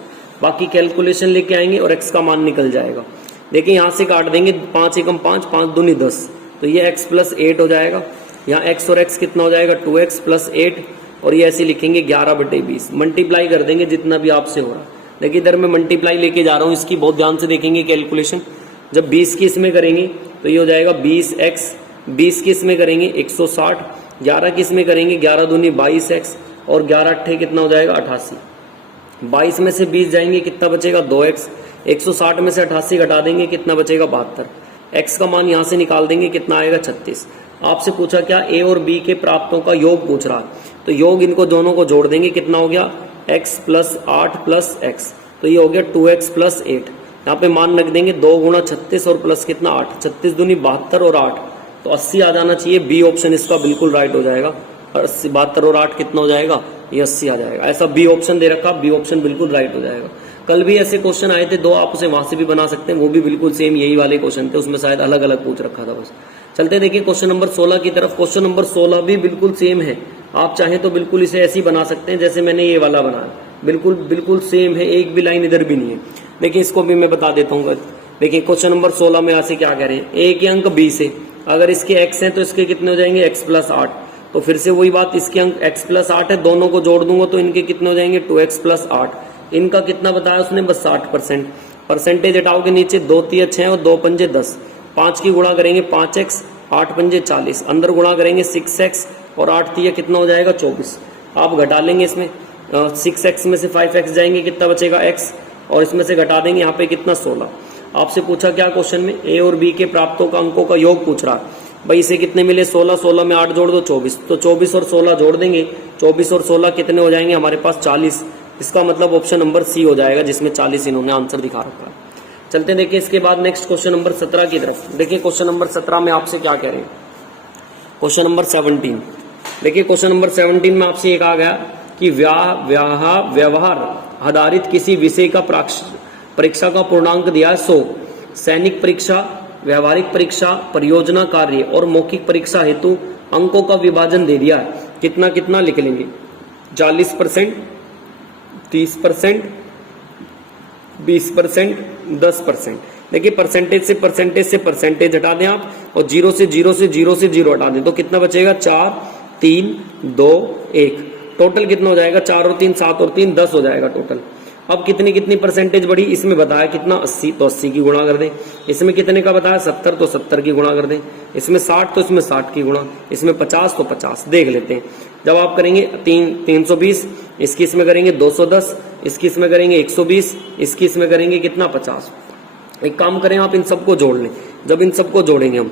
बाकी कैलकुलेशन लेके आएंगे और x का मान निकल जाएगा। देखिए यहाँ से काट देंगे 5 एकम 5, 5 दूनी 10, तो ये x + 8 हो जाएगा। यहाँ x और x कितना हो जाएगा 2x + 8, और ये ऐसे लिखेंगे 11 बटे 20। मल्टीप्लाई कर देंगे जितना भी आपसे हो रहा। देखिए इधर मैं मल्टीप्लाई लेके जा रहा हूँ, इसकी बहुत ध्यान से देखेंगे कैलकुलेशन। जब 20 की इसमें करेंगे तो ये हो जाएगा 20x, 20 की इसमें करेंगे 160, 11 की इसमें करेंगे 11 दूनी 22x, और 11 अट्ठे कितना हो जाएगा 88। 22 में से 20 जाएंगे कितना बचेगा 2x, 160 में से 88 घटा देंगे कितना बचेगा 72। x का मान यहाँ से निकाल देंगे कितना आएगा 36। आपसे पूछा क्या ए और बी के प्राप्तों का योग पूछ रहा, तो योग इनको दोनों को जोड़ देंगे कितना हो गया x + 8 + x, तो ये हो गया 2x + 8। यहाँ पे मान रख देंगे 2 × 36 और प्लस कितना 8, 36 दूनी 72 और 8, तो 80 आ जाना चाहिए। बी ऑप्शन इसका बिल्कुल राइट हो जाएगा। 80 72 और 8 कितना हो जाएगा, ये 80 आ जाएगा। ऐसा बी ऑप्शन दे रखा, बी ऑप्शन बिल्कुल राइट हो जाएगा। कल भी ऐसे क्वेश्चन आए थे दो, आप उसे वहां से भी बना सकते हैं, वो भी बिल्कुल सेम यही वाले क्वेश्चन थे, उसमें शायद अलग अलग पूछ रखा था बस। चलते देखिए क्वेश्चन नंबर 16 की तरफ। क्वेश्चन नंबर 16 भी बिल्कुल सेम है, आप चाहें तो बिल्कुल इसे ऐसे ही बना सकते हैं जैसे मैंने ये वाला बनाया, बिल्कुल बिल्कुल सेम है, एक भी लाइन इधर भी नहीं है। देखिए इसको भी मैं बता देता हूँ। देखिए क्वेश्चन नंबर 16 में ऐसे क्या कह रहे हैं, ए के अंक बी से अगर इसके x हैं तो इसके कितने हो जाएंगे x + 8, तो फिर से वही बात, इसके अंक x + 8 है, दोनों को जोड़ दूंगा तो इनके कितने हो जाएंगे 2x + 8। इनका कितना बताया उसने बस 60%। परसेंटेज हटाओगे नीचे 2 × 6 और 2 × 5 10, 5 की गुणा करेंगे 5x, 8 × 5 40, अंदर गुणा करेंगे 6x और 8 × 3 कितना हो जाएगा 24। आप घटा लेंगे इसमें 6x में से 5x जाएंगे कितना बचेगा x, और इसमें से घटा देंगे यहाँ पे कितना 16। आपसे पूछा क्या क्वेश्चन में, ए और बी के प्राप्तों का अंकों का योग पूछ रहा है। भाई इसे कितने मिले 16, 16 में 8 जोड़ दो 24, तो 24 और 16 जोड़ देंगे, 24 और 16 कितने हो जाएंगे हमारे पास 40। इसका मतलब ऑप्शन नंबर सी हो जाएगा, जिसमें 40 इन्होंने आंसर दिखा रखा है। चलते देखिए इसके बाद नेक्स्ट क्वेश्चन नंबर 17 की तरफ। देखिए क्वेश्चन नंबर 17 में आपसे क्या कह रहे हैं, क्वेश्चन नंबर 17। देखिए क्वेश्चन नंबर 17 में आपसे ये कहा गया कि व्यवहार आधारित किसी विषय का परीक्षा का पूर्णांक दिया है 100। सैनिक परीक्षा, व्यवहारिक परीक्षा, परियोजना कार्य और मौखिक परीक्षा हेतु अंकों का विभाजन दे दिया है। कितना कितना लिख लेंगे, 40%, 30%, 20%, 10%। देखिए परसेंटेज से परसेंटेज हटा दें आप, और 0 से 0 हटा दें, तो कितना बचेगा 4 3 2 1। टोटल कितना हो जाएगा 4 और 3 7 और 3 10 हो जाएगा टोटल। अब कितनी परसेंटेज बढ़ी, इसमें बताया कितना 80, तो 80 की गुणा कर दें। इसमें कितने का बताया 70, तो 70 की गुणा कर दें। इसमें 60, तो इसमें 60 की गुणा। इसमें 50, तो 50। देख लेते हैं, जब आप करेंगे 320, इसकी इसमें करेंगे 210, इसकी इसमें करेंगे 120, इसकी इसमें करेंगे कितना 50। एक काम करें आप इन सबको जोड़ लें। जब इन सबको जोड़ेंगे हम,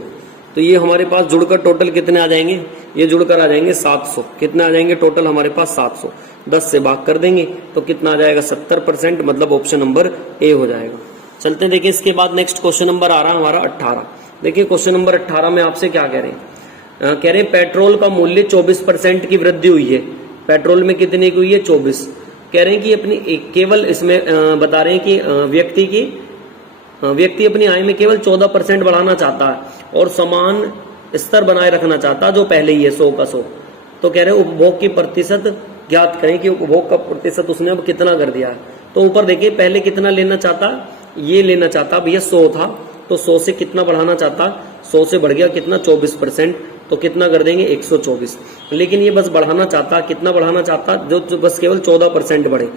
तो ये हमारे पास जुड़कर टोटल कितने आ जाएंगे, ये जुड़कर आ जाएंगे 700। कितने आ जाएंगे टोटल हमारे पास 700। 10 से भाग कर देंगे तो कितना आ जाएगा 70%, मतलब ऑप्शन नंबर ए हो जाएगा। चलते हैं देखिए इसके बाद नेक्स्ट क्वेश्चन नंबर आ रहा है हमारा 18। देखिए क्वेश्चन नंबर 18 में आपसे क्या कह रहे हैं, कह रहे हैं पेट्रोल का मूल्य 24% की वृद्धि हुई है। पेट्रोल में कितने की हुई है 24। कह रहे हैं कि अपनी केवल इसमें बता रहे हैं कि व्यक्ति अपनी आय में केवल 14% बढ़ाना चाहता है और समान स्तर बनाए रखना चाहता है जो पहले ही है 100 का 100। तो कह रहे हैं उपभोग की प्रतिशत ज्ञात करें कि उपभोग का प्रतिशत उसने अब कितना कर दिया है। तो ऊपर देखिए पहले कितना लेना चाहता, ये लेना चाहता भैया 100 था, तो 100 से कितना बढ़ाना चाहता, 100 से बढ़ गया कितना 24%, तो कितना कर देंगे 124। लेकिन ये बस बढ़ाना चाहता, कितना बढ़ाना चाहता, जो बस केवल 14% बढ़े।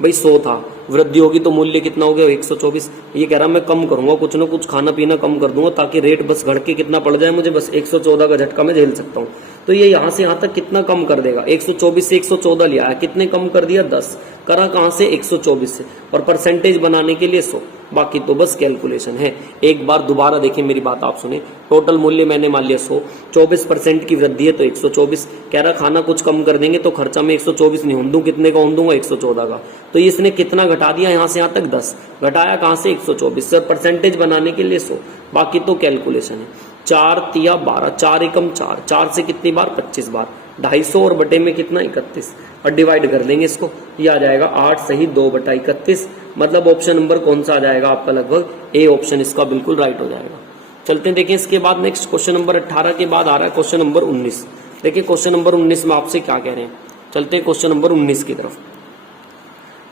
भाई 100 था, वृद्धि होगी तो मूल्य कितना हो गया 124। ये कह रहा मैं कम करूंगा, कुछ ना कुछ खाना पीना कम कर दूंगा ताकि रेट बस घट के कितना पड़ जाए मुझे, बस 114 का झटका मैं झेल सकता हूँ। तो ये यहाँ से यहाँ तक कितना कम कर देगा, 124 से 114 लिया है, कितने कम कर दिया 10, करा कहाँ से 124 से, और परसेंटेज बनाने के लिए 100। बाकी तो बस कैलकुलेशन है। एक बार दोबारा देखिए मेरी बात आप सुने। टोटल मूल्य मैंने मान लिया 100, 24% की वृद्धि है तो 124। कह रहा खाना कुछ कम कर देंगे तो खर्चा में 124 नहीं होम दूं, कितने का होम दूंगा 114 का। तो इसने कितना घटा दिया यहाँ से यहाँ तक 10, घटाया कहाँ से 124 से, परसेंटेज बनाने के लिए 100, बाकी तो कैलकुलेशन है। 4 तिया 12, 4 एकम 4, 4 से कितनी बार 25 बार, 250 और बटे में कितना 31, और डिवाइड कर लेंगे इसको, ये आ जाएगा 8 सही 2/31। मतलब ऑप्शन नंबर कौन सा आ जाएगा आपका, लगभग ए ऑप्शन इसका बिल्कुल राइट हो जाएगा। चलते हैं देखें इसके बाद नेक्स्ट क्वेश्चन नंबर 18 के बाद आ रहा है क्वेश्चन नंबर 19। देखिए क्वेश्चन नंबर 19 में आपसे क्या कह रहे हैं, चलते हैं क्वेश्चन नंबर 19 की तरफ।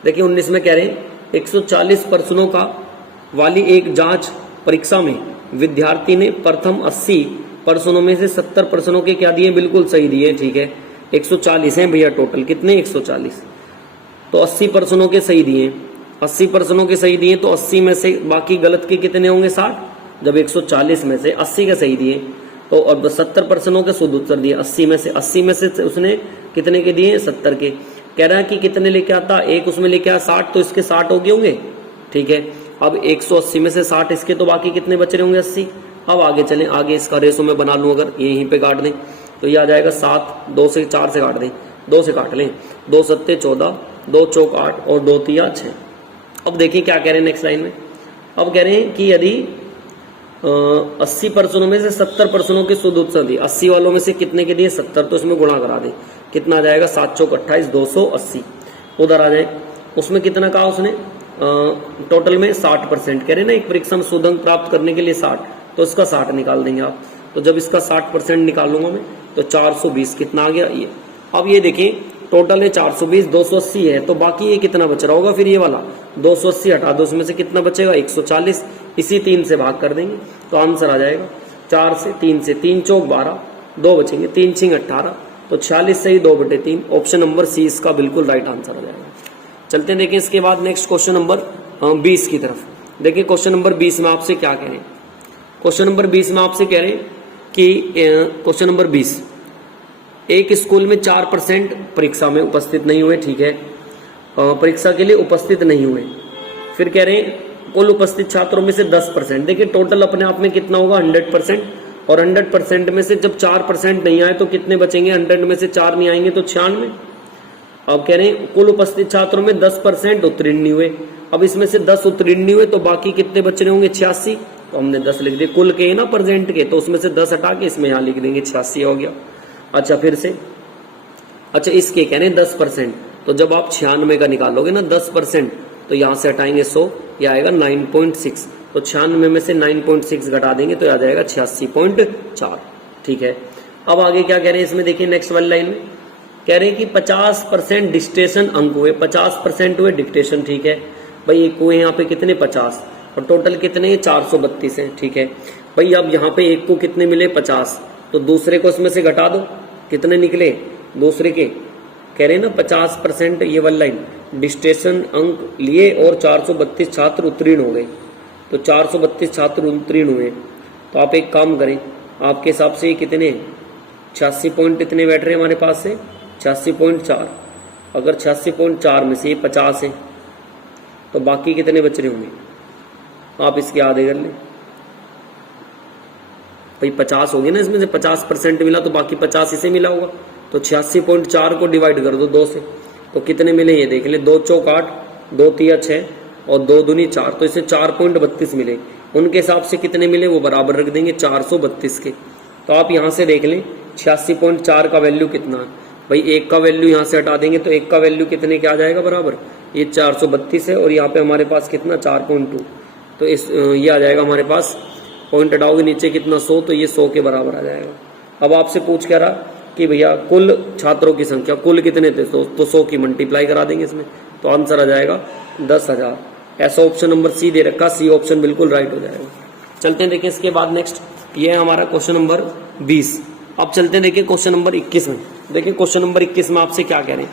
देखिए 19 में कह रहे हैं 140 प्रश्नों का वाली एक जांच परीक्षा में विद्यार्थी ने प्रथम 80 प्रश्नों में से 70 प्रश्नों के क्या दिए, बिल्कुल सही दिए, ठीक है। 140 हैं भैया टोटल, कितने 140, तो 80 प्रश्नों के सही दिए, 80 प्रश्नों के सही दिए तो 80 में से बाकी गलत के कितने होंगे 60। जब 140 में से 80 के सही दिए तो अब 70 प्रश्नों के शुद्ध उत्तर दिए, 80 में से उसने कितने के दिए 70 के। कह रहा है कि कितने लेके आता, एक उसमें लेके आया 60, तो इसके 60 हो गए होंगे, ठीक है। अब 180 में से 60 इसके, तो बाकी कितने बच रहे होंगे 80। अब आगे चलें, आगे इसका रेशो में बना लूं, अगर यहीं पे काट दें तो ये आ जाएगा 7, 2 से 4 से काट दें, 2 से काट लें, 2 सत्ते 14, 2 चौक 8 और 2 तिया 6। अब देखिए क्या कह रहे हैं नेक्स्ट लाइन में। अब कह रहे हैं कि यदि 80 प्रश्नों में से 70 प्रश्नों के शुद्ध उत्तर दिए, 80 वालों में से कितने के दिए 70, तो इसमें गुणा करा दें, कितना आ जाएगा 7 चौक 28, 280। उधर आ जाए, उसमें कितना कहा उसने, टोटल में 60%। कह रहे ना एक परीक्षा में शुद्ध अंक प्राप्त करने के लिए 60, तो इसका 60 निकाल देंगे आप। तो जब इसका 60% निकालूंगा मैं तो 420 कितना आ गया ये। अब ये देखें टोटल है 420, 280 है, तो बाकी ये कितना बच रहा होगा, फिर ये वाला 280 हटा दो, उसमें से कितना बचेगा 140, इसी 3 से भाग कर देंगे तो आंसर आ जाएगा 4 से 3 से, 3 चौक 12, 2 बचेंगे, 3 छिंग 18, तो 46 सही 2/3, ऑप्शन नंबर सी इसका बिल्कुल राइट आंसर हो जाएगा। चलते हैं देखें इसके बाद नेक्स्ट क्वेश्चन नंबर 20 की तरफ। देखिए क्वेश्चन नंबर 20 में आपसे क्या कह रहे हैं, क्वेश्चन नंबर 20 में आपसे कह रहे हैं कि क्वेश्चन नंबर 20, एक स्कूल में 4% परीक्षा में उपस्थित नहीं हुए, ठीक है, परीक्षा के लिए उपस्थित नहीं हुए। फिर कह रहे हैं कुल उपस्थित छात्रों में से 10%। देखिए टोटल अपने आप में कितना होगा 100%, और 100% में से जब 4% नहीं आए तो कितने बचेंगे, 100 में से 4 नहीं आएंगे तो 96। अब कह रहे हैं कुल उपस्थित छात्रों में 10% उत्तीर्ण नहीं हुए। अब इसमें से 10 उत्तीर्ण नहीं हुए तो बाकी कितने बच रहे होंगे 86, तो हमने 10 लिख दिए, कुल के ना प्रेजेंट के, तो उसमें से 10 हटा के इसमें यहाँ लिख देंगे 86 हो गया। अच्छा फिर से, अच्छा इसके कह रहे हैं 10%, तो जब आप 96 का निकालोगे ना 10%, तो यहाँ से हटाएंगे 100, यह आएगा 9.6, तो 96 में से 9.6 घटा देंगे तो आ जाएगा 86.4, ठीक है। अब आगे क्या कह रहे हैं इसमें, देखिए नेक्स्ट वाली लाइन में कह रहे हैं कि 50% डिक्टेशन अंक हुए, 50% हुए डिक्टेशन, ठीक है भाई। एक हुए यहाँ पे कितने 50, और टोटल कितने 432 है, ठीक है भाई। अब यहाँ पे एक को कितने मिले 50, तो दूसरे को इसमें से घटा दो, कितने निकले दूसरे के, कह रहे हैं ना 50%, ये वाली लाइन डिक्टेशन अंक लिए और 432 छात्र उत्तीर्ण हो गए, तो 432 छात्र उत्तीर्ण हुए। तो आप एक काम करें, आपके हिसाब से कितने 86 पॉइंट इतने बैठ रहे हैं हमारे पास से 86.4, अगर 86.4 में से 50 है तो बाकी कितने बच रहे होंगे, आप इसके आधे कर लें भाई, 50 हो गए ना, इसमें से 50% मिला तो बाकी 50 इसे मिला होगा, तो 86.4 को डिवाइड कर दो 2 से, तो कितने मिले ये देख ले, 2 चौक 8, 2 तिया 6 और 2 दूनी 4, तो इसे 4.32 मिले। उनके हिसाब से कितने मिले वो बराबर रख देंगे 432 के। तो आप यहाँ से देख लें 86.4 का वैल्यू कितना है भाई, एक का वैल्यू यहाँ से हटा देंगे तो एक का वैल्यू कितने क्या आ जाएगा बराबर, ये 432 है, और यहाँ पे हमारे पास कितना 4.2, तो इस ये आ जाएगा हमारे पास, पॉइंट हटाओगे नीचे कितना 100, तो ये 100 के बराबर आ जाएगा। अब आपसे पूछ कह रहा कि भैया कुल छात्रों की संख्या कुल कितने थे, तो 100 की मल्टीप्लाई करा देंगे इसमें, तो आंसर आ जाएगा 10,000। ऐसा ऑप्शन नंबर सी दे रखा, सी ऑप्शन बिल्कुल राइट हो जाएगा। चलते हैं देखें इसके बाद नेक्स्ट, ये है हमारा क्वेश्चन नंबर 20। अब चलते हैं देखिए क्वेश्चन नंबर 21 में। देखिए क्वेश्चन नंबर 21 में आपसे क्या कह रहे हैं,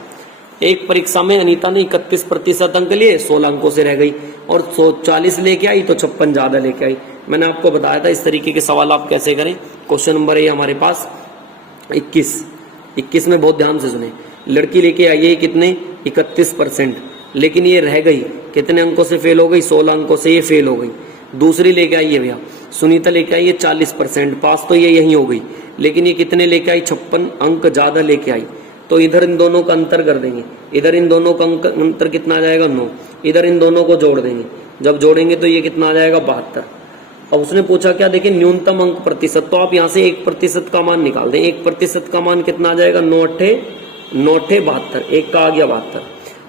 एक परीक्षा में अनीता ने 31% अंक लिए, 16 अंकों से रह गई, और 140 लेके आई तो 56 ज्यादा लेके आई। मैंने आपको बताया था इस तरीके के सवाल आप कैसे करें। क्वेश्चन नंबर है हमारे पास 21 में बहुत ध्यान से सुने। लड़की लेके आई है कितने 31%, लेकिन ये रह गई, कितने अंकों से फेल हो गई, 16 अंकों से ये फेल हो गई। दूसरी लेके आई है भैया, सुनीता लेके आई है 40%, पास तो ये यहीं हो गई, लेकिन ये कितने लेके आई, 56 अंक ज्यादा लेके आई। तो इधर इन दोनों का अंतर कर देंगे, इधर इन दोनों का अंतर कितना आ जाएगा, 9, इधर इन दोनों को जोड़ देंगे, जब जोड़ेंगे तो ये कितना आ जाएगा, 72। अब उसने पूछा क्या, देखिए न्यूनतम अंक प्रतिशत, तो आप यहाँ से 1% का मान निकाल दें। 1% का मान कितना आ जाएगा, 9 अट्ठे 72, एक का आ गया 72।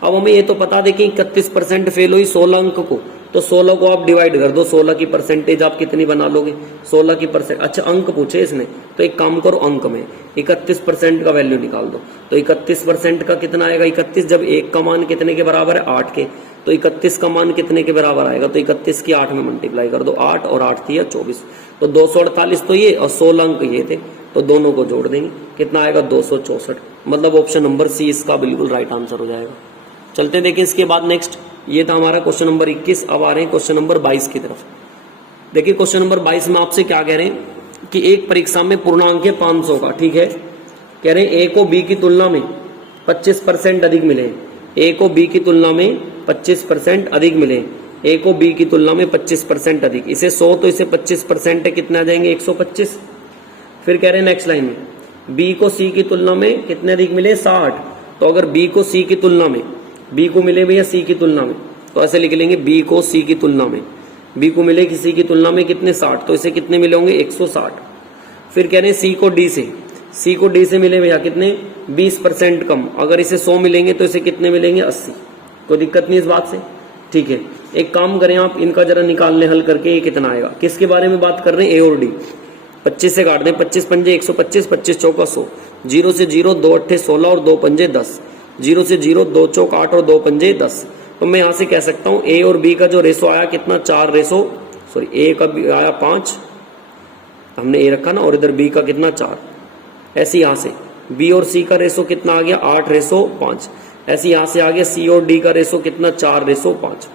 अब हमें ये तो पता, देखिए 31% फेल हुई 16 अंक को, तो 16 को आप डिवाइड कर दो, 16 की परसेंटेज आप कितनी बना लोगे, 16 की परसेंट, अच्छा अंक पूछे इसने, तो एक काम करो, अंक में 31% का वैल्यू निकाल दो। तो 31% का कितना आएगा, 31, जब एक का मान कितने के बराबर है, 8 के, तो 31 का मान कितने के बराबर आएगा, तो 31 की 8 में मल्टीप्लाई कर दो, 8 और 8 थी 24, तो 248 तो ये और 16 अंक ये थे, तो दोनों को जोड़ देंगे, कितना आएगा, 264। मतलब ऑप्शन नंबर सी इसका बिल्कुल राइट आंसर हो जाएगा। चलते देखिए इसके बाद नेक्स्ट, ये था हमारा क्वेश्चन नंबर 21। अब आ रहे हैं क्वेश्चन नंबर 22 की तरफ। देखिए क्वेश्चन नंबर 22 में आपसे क्या कह रहे हैं कि एक परीक्षा में पूर्णांक है 500 का, ठीक है, कह रहे हैं ए को बी की तुलना में 25% अधिक मिले, ए को बी की तुलना में 25% अधिक मिले, ए को बी की तुलना में 25% अधिक, इसे 100 तो इसे 25% है, कितने आ जाएंगे, 125। फिर कह रहे हैं नेक्स्ट लाइन में बी को सी की तुलना में कितने अधिक मिले, 60, तो अगर बी को सी की तुलना में, बी को मिले भैया सी की तुलना में, तो ऐसे लिख लेंगे बी को सी की तुलना में, बी को मिले सी की तुलना में कितने, 60, तो इसे कितने मिले होंगे, 160। फिर कह रहे हैं सी को डी से, सी को डी से मिले भैया कितने, 20% कम, अगर इसे 100 मिलेंगे तो इसे कितने मिलेंगे, 80। कोई दिक्कत नहीं इस बात से, ठीक है। एक काम करें आप, इनका जरा निकाल लें हल करके, ये कितना आएगा, किसके बारे में बात कर रहे हैं, ए और डी। 25 से काट दें, 25 पंजे 125, 25 चौका 100, 0 से 0, 2 अट्ठे 16 और 2 पंजे 10, 0 से 0, 2 चौक 8 और 2 पंजे 10। तो मैं यहां से कह सकता हूं ए और बी का जो रेशो आया कितना, 4 रेशो, सॉरी ए का आया 5, हमने ए रखा ना, और इधर बी का कितना 4। ऐसे यहां से बी और सी का रेशो कितना आ गया, 8 रेशो 5। ऐसे यहां से आ गया सी और डी का रेशो कितना, 4 रेशो 5।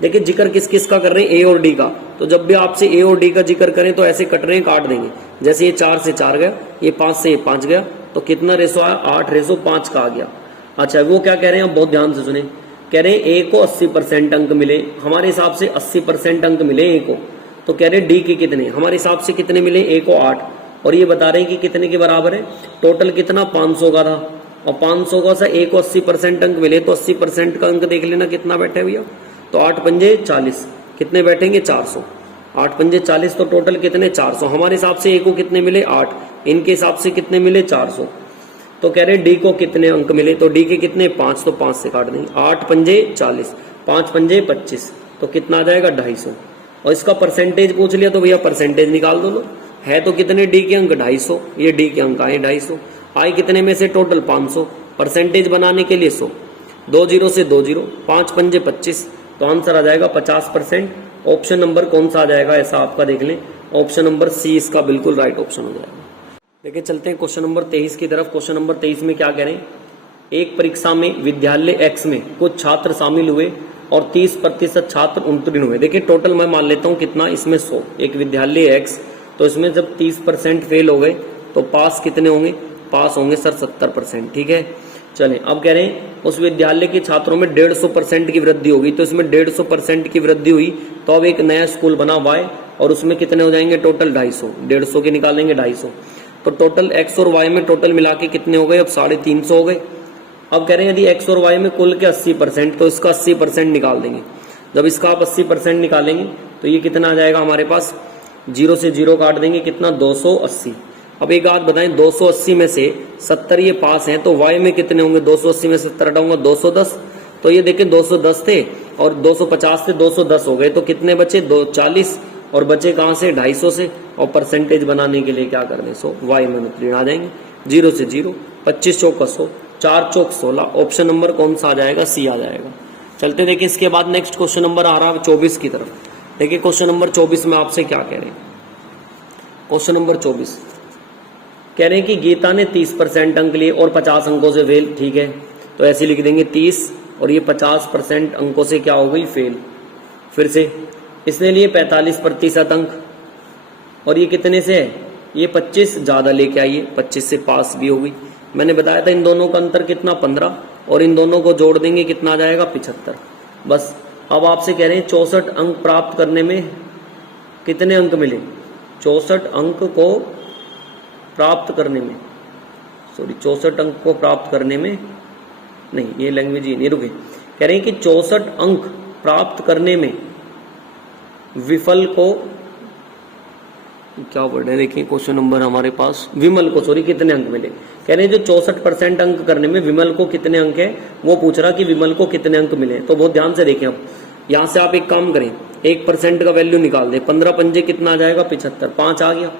देखिए जिक्र किस किस का कर रहे हैं, ए और डी का, तो जब भी आपसे ए और डी का जिक्र करें तो ऐसे कट रहे हैं, काट देंगे। जैसे ये 4 से 4 गया, ये 5 से ये 5 गया, तो कितना रेशो आया, 8 रेशो 5 का आ गया। अच्छा वो क्या कह रहे हैं, बहुत ध्यान से सुने, कह रहे हैं ए को 80% अंक मिले, हमारे हिसाब से 80% अंक मिले ए को, तो कह रहे हैं डी के कितने, हमारे हिसाब से कितने मिले, ए को 8, और ये बता रहे हैं कि कितने के बराबर है, टोटल कितना 500 का था, और 500 का सा ए को 80% अंक मिले, तो 80% का अंक देख लेना कितना बैठे भैया, तो 8 पंजे 40, कितने बैठेंगे, 400, 8 पंजे 40, तो टोटल कितने, 400। हमारे हिसाब से ए को कितने मिले, 8, इनके हिसाब से कितने मिले, 400। तो कह रहे डी को कितने अंक मिले, तो डी के कितने, 5, तो 5 से काट देंगे, 8 पंजे 40, 5 पंजे 25, तो कितना आ जाएगा, 250। और इसका परसेंटेज पूछ लिया तो भैया परसेंटेज निकाल दो, है तो कितने डी के अंक, 250, ये डी के अंक आए 250, आए कितने में से, टोटल 500, परसेंटेज बनाने के लिए 100, 2 0 से 2 0, 5 पंजे 25, तो आंसर आ जाएगा 50%। ऑप्शन नंबर कौन सा आ जाएगा, ऐसा आपका देख लें, ऑप्शन नंबर सी इसका बिल्कुल राइट ऑप्शन हो जाएगा। देखिए चलते हैं क्वेश्चन नंबर 23 की तरफ। क्वेश्चन नंबर 23 में क्या कह रहे हैं, एक परीक्षा में विद्यालय एक्स में कुछ छात्र शामिल हुए और 30% छात्र उत्तीर्ण हुए। देखिए टोटल मैं मान लेता हूं कितना, इसमें 100, एक विद्यालय एक्स, तो इसमें जब 30% फेल हो गए तो पास कितने होंगे, पास होंगे सर 70%, ठीक है। चले अब कह रहे हैं उस विद्यालय के छात्रों में 150% की वृद्धि होगी, तो इसमें 150% की वृद्धि हुई, तो अब एक नया स्कूल बना वाई, और उसमें कितने हो जाएंगे, टोटल 250, 150 के निकालेंगे 250, तो टोटल एक्स और वाई में टोटल मिला के कितने हो गए, अब 350 हो गए। अब कह रहे हैं यदि एक्स और वाई में कुल के 80%, तो इसका 80% निकाल देंगे। जब इसका आप 80% निकालेंगे तो ये कितना आ जाएगा हमारे पास, 0 से 0 काट देंगे, कितना 280। अब एक बात बताएं, 280 में से 70 ये पास हैं, तो वाई में कितने होंगे, 280 में 70 हटाऊंगा 210, तो ये देखें 210 थे और 250 थे, 210 हो गए, तो कितने बचे, 240, और बचे कहां से, 250 से, और परसेंटेज बनाने के लिए क्या कर दें, 100, वाई में उत्तीर्ण आ जाएंगे, 0 से 0, 25 चौक 100, 4 चौक 16, ऑप्शन नंबर कौन सा आ जाएगा, सी आ जाएगा। चलते देखिए इसके बाद नेक्स्ट क्वेश्चन नंबर आ रहा है 24 की तरफ। देखिए क्वेश्चन नंबर 24 में आपसे क्या कह रहे हैं, क्वेश्चन नंबर 24 कह रहे हैं कि गीता ने 30% अंक लिए और 50 अंकों से फेल, ठीक है, तो ऐसे लिख देंगे 30 और ये 50% अंकों से क्या हो गई, फेल। फिर से इसने लिए 45% अंक, और ये कितने से है, ये 25 ज्यादा लेके आई है, 25 से पास भी हो गई। मैंने बताया था इन दोनों का अंतर कितना, 15, और इन दोनों को जोड़ देंगे, कितना आ जाएगा 75। बस अब आपसे कह रहे हैं 64 अंक प्राप्त करने में कितने अंक मिले। 64 अंक को प्राप्त करने में, सॉरी 64 अंक को प्राप्त करने में, नहीं ये लैंग्वेज ही नहीं, रुके। कह रहे हैं कि 64 अंक प्राप्त करने में विफल को, क्या वर्ड है देखिए क्वेश्चन नंबर हमारे पास, विमल को सॉरी कितने अंक मिले। कह रहे हैं जो 64% अंक करने में विमल को कितने अंक है, वो पूछ रहा कि विमल को कितने अंक मिले। तो बहुत ध्यान से देखें, अब यहां से आप एक काम करें, 1% का वैल्यू निकाल दें, 15 पंजे कितना आ जाएगा 75, 5 आ गया।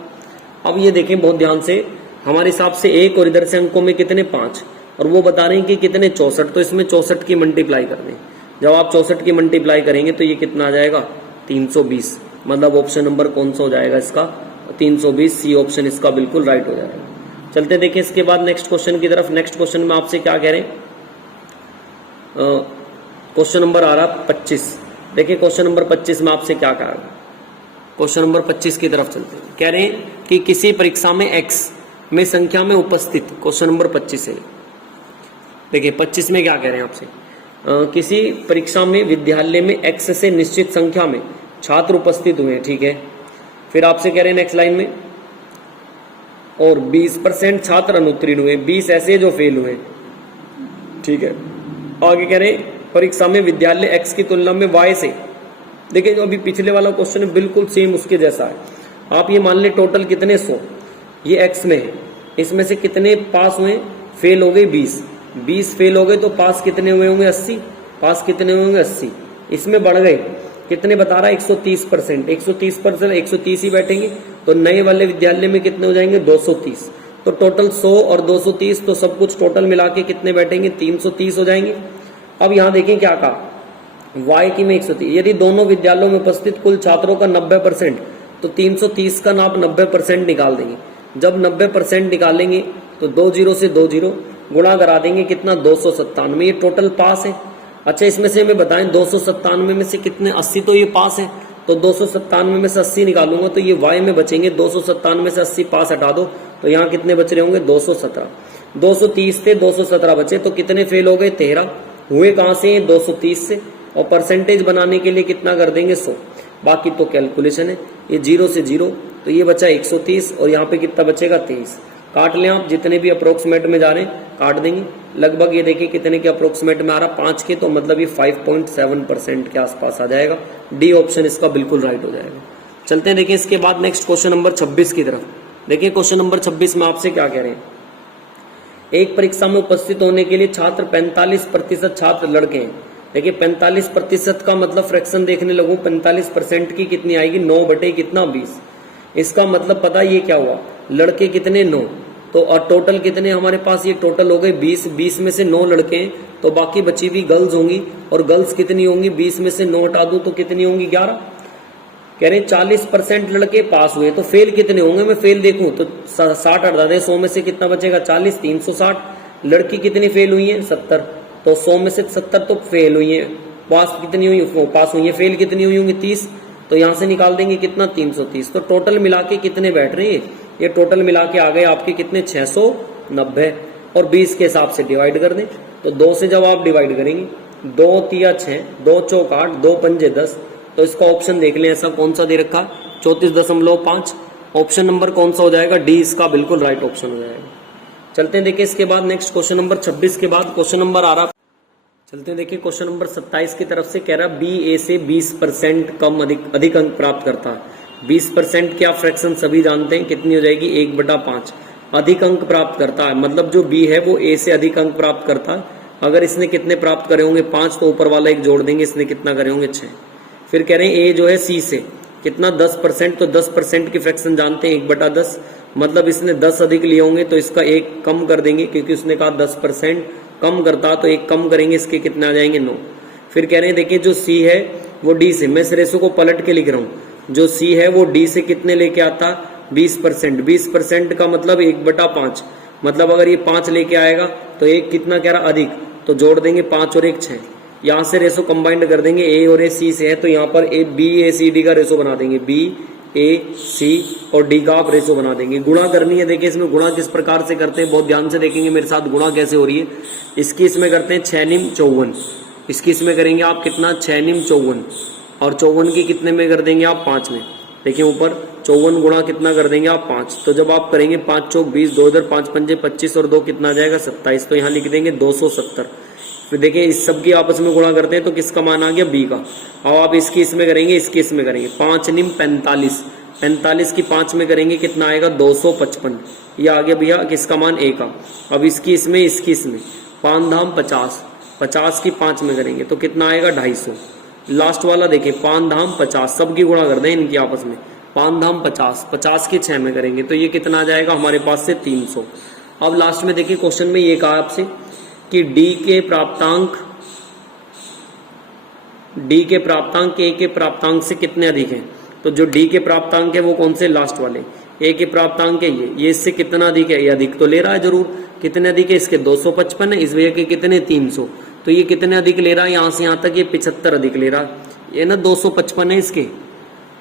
अब ये देखें बहुत ध्यान से, हमारे हिसाब से 1 और इधर से अंकों में कितने 5, और वो बता रहे हैं कि कितने 64, तो इसमें 64 की मल्टीप्लाई कर दें। जब आप 64 की मल्टीप्लाई करेंगे तो ये कितना आ जाएगा 320, मतलब ऑप्शन नंबर कौन सा हो जाएगा इसका 320, सी ऑप्शन इसका बिल्कुल राइट हो जाएगा। चलते देखें इसके बाद नेक्स्ट क्वेश्चन की तरफ। नेक्स्ट क्वेश्चन में आपसे क्या कह रहे हैं, क्वेश्चन नंबर आ रहा 25। देखिए क्वेश्चन नंबर 25 में आपसे क्या कह रहा है, क्वेश्चन नंबर 25 की तरफ चलते हैं। कह रहे हैं कि किसी परीक्षा में x में संख्या में उपस्थित, क्वेश्चन नंबर 25 है। देखिए 25 में क्या कह रहे हैं आपसे, किसी परीक्षा में विद्यालय में x से निश्चित संख्या में छात्र उपस्थित हुए, ठीक है। फिर आपसे कह रहे हैं नेक्स्ट लाइन में, और 20% छात्र अनुत्तीर्ण हुए, 20 ऐसे जो फेल हुए, ठीक है। आगे कह रहे हैं परीक्षा में विद्यालय x की तुलना में y से, देखिए जो अभी पिछले वाला क्वेश्चन है बिल्कुल सेम उसके जैसा है। आप ये मान ले टोटल कितने 100 ये x में है, इसमें से कितने पास हुए, फेल हो गए 20 फेल हो गए, तो पास कितने हुए होंगे 80, पास कितने हुए होंगे 80, इसमें बढ़ गए कितने बता रहा है 130%, 130% 130 ही बैठेंगे, तो नए वाले विद्यालय में कितने हो जाएंगे 230, तो टोटल 100 और 230, तो सब कुछ टोटल मिला के कितने बैठेंगे 330 हो जाएंगे। अब यहाँ देखें क्या कहा, y की में 130, यदि दोनों विद्यालयों में उपस्थित कुल छात्रों का 90%, तो 330 का आप 90% निकाल देंगे। जब 90% निकालेंगे तो 2 जीरो से 2 जीरो गुणा करा देंगे, कितना 297, ये टोटल पास है। अच्छा इसमें से हमें बताएं 297 में से कितने 80, तो ये पास है, तो 297 में से 80 निकालूंगा तो ये y में बचेंगे, 297 में से 80 पास हटा दो तो यहाँ कितने बच रहे होंगे 217, 230 थे 217 बचे, तो कितने फेल हो गए 13, हुए कहां से 230 से, और परसेंटेज बनाने के लिए कितना कर देंगे 100, बाकी तो कैलकुलेशन है। ये 0 से 0, तो ये बचा 130 और यहाँ पे कितना बचेगा 23, काट लें आप, जितने भी अप्रोक्सीमेट में जा रहे हैं काट देंगे। लगभग ये देखिए कितने के अप्रोक्सीमेट में आ रहा 5 के, तो मतलब ये 5.7% के आसपास आ जाएगा। डी ऑप्शन इसका बिल्कुल राइट हो जाएगा। चलते हैं देखिए इसके बाद नेक्स्ट क्वेश्चन नंबर 26 की तरफ। देखिए क्वेश्चन नंबर 26 में आपसे क्या कह रहे हैं, एक परीक्षा में उपस्थित होने के लिए छात्र 45% छात्र लड़के हैं। देखिए 45% का मतलब फ्रैक्शन देखने लगूं, 45% की कितनी आएगी 9 बटे कितना 20, इसका मतलब पता ये क्या हुआ, लड़के कितने 9, तो और टोटल कितने हमारे पास, ये टोटल हो गए 20 में से 9 लड़के हैं, तो बाकी बची हुई गर्ल्स होंगी, और गर्ल्स कितनी होंगी 20 में से 9 हटा दूं तो कितनी होंगी 11। कह रहे हैं 40% लड़के पास हुए, तो फेल कितने होंगे, मैं फेल देखूं तो 60 हटा दें, 100 में से कितना बचेगा 40, 360। लड़की कितनी फेल हुई है 70, तो 100 में से 70 तो फेल हुई है, पास कितनी हुई, पास हुई है, फेल कितनी हुई होंगी 30, तो यहां से निकाल देंगे कितना 330। तो टोटल मिला के कितने बैठ रहे हैं, ये टोटल मिला के आ गए आपके कितने 690, और 20 के हिसाब से डिवाइड कर दें, तो 2 से जब आप डिवाइड करेंगे 2 तिया 6, 2 चौक 8, 2 पंजे 10, तो इसका ऑप्शन देख लें ऐसा कौन सा दे रखा 34.5, ऑप्शन नंबर कौन सा हो जाएगा, डी इसका बिल्कुल राइट ऑप्शन हो जाएगा। चलते हैं देखिए इसके बाद नेक्स्ट क्वेश्चन नंबर 26 के बाद क्वेश्चन नंबर आ रहा, चलते हैं देखिए क्वेश्चन नंबर 27 की तरफ से। कह रहा बी ए से 20% कम अधिक अंक प्राप्त करता है। 20% क्या फ्रैक्शन सभी जानते हैं कितनी हो जाएगी 1/5, अधिक अंक प्राप्त करता है, मतलब जो बी है वो ए से अधिक अंक प्राप्त करता है। अगर इसने कितने प्राप्त करे होंगे 5, तो ऊपर वाला एक जोड़ देंगे, इसने कितना करे होंगे 6। फिर कह रहे हैं ए जो है सी से कितना 10%, तो 10% की फ्रैक्शन जानते हैं 1/10, मतलब इसने 10 अधिक लिए होंगे तो इसका 1 कम कर देंगे, क्योंकि उसने कहा 10% कम करता, तो 1 कम करेंगे, इसके कितने आ जाएंगे 9। फिर कह रहे हैं देखिए जो सी है वो डी से, मैं इस रेशो को पलट के लिख रहा हूँ, जो सी है वो डी से कितने लेके आता 20%, 20% का मतलब 1/5, मतलब अगर ये 5 लेके आएगा तो 1 कितना कह रहा अधिक, तो जोड़ देंगे 5 और 1 6, यहाँ से रेशो कंबाइंड कर देंगे, ए और ए सी से है तो यहाँ पर A B A C D का रेशो बना देंगे, बी ए, सी और डी का आप रेशो बना देंगे। गुणा करनी है, देखिए इसमें गुणा किस प्रकार से करते हैं, बहुत ध्यान से देखेंगे मेरे साथ गुणा कैसे हो रही है। इसकी इसमें करते हैं 6 निम 54, इसकी इसमें करेंगे आप कितना 6 निम 54 और 54 की कितने में कर देंगे आप 5 में। देखिए ऊपर 54 गुणा कितना कर देंगे आप 5, तो जब आप करेंगे 5 चौक 20, 2 इधर 5 पंजे 25 और 2 कितना आ जाएगा 27, तो यहाँ लिख देंगे 270। फिर देखिए इस सब की आपस में गुणा करते हैं तो किसका मान आ गया बी का। अब आप इसकी इसमें करेंगे, इसकी इसमें करेंगे 5 निम 45, 45 की 5 में करेंगे कितना आएगा 255, ये आ गया भैया किसका मान ए का। अब इसकी इसमें 5 धाम 50, 50 की 5 में करेंगे तो कितना आएगा 250। लास्ट वाला देखिए 5 धाम 50, सबकी गुणा कर दें इनकी आपस में, 5 धाम 50, 50 की 6 में करेंगे तो ये कितना आ जाएगा हमारे पास से 300। अब लास्ट में देखिए क्वेश्चन में ये कहा आपसे कि डी के प्राप्तांक ए के प्राप्तांक से कितने अधिक हैं। तो जो डी के प्राप्तांक है वो कौन से, लास्ट वाले। ए के प्राप्तांक है ये इससे कितना अधिक है, ये अधिक तो ले रहा है जरूर, कितने अधिक है इसके 255 है, इस भैया के कितने 300, तो ये कितने अधिक ले रहा है, यहां से यहां तक ये 75 अधिक ले रहा है, ये ना 255 है इसके,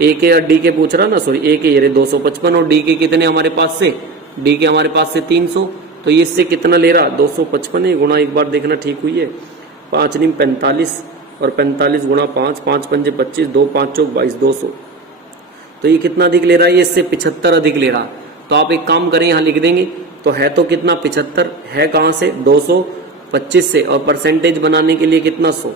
ए के और डी के पूछ रहा ना, सॉरी ए के ये 255 और डी के कितने हमारे पास से, डी के हमारे पास से 300, तो ये इससे कितना ले रहा 255 है, गुणा एक बार देखना ठीक हुई है, 5 निम 45 और 45 गुणा 5, 5 पंजे 25, 2 5 चौक 22, 200, तो ये कितना अधिक ले रहा है, ये इससे 75 अधिक ले रहा। तो आप एक काम करें यहाँ लिख देंगे, तो है तो कितना 75 है कहां से 225 से, और परसेंटेज बनाने के लिए कितना 100,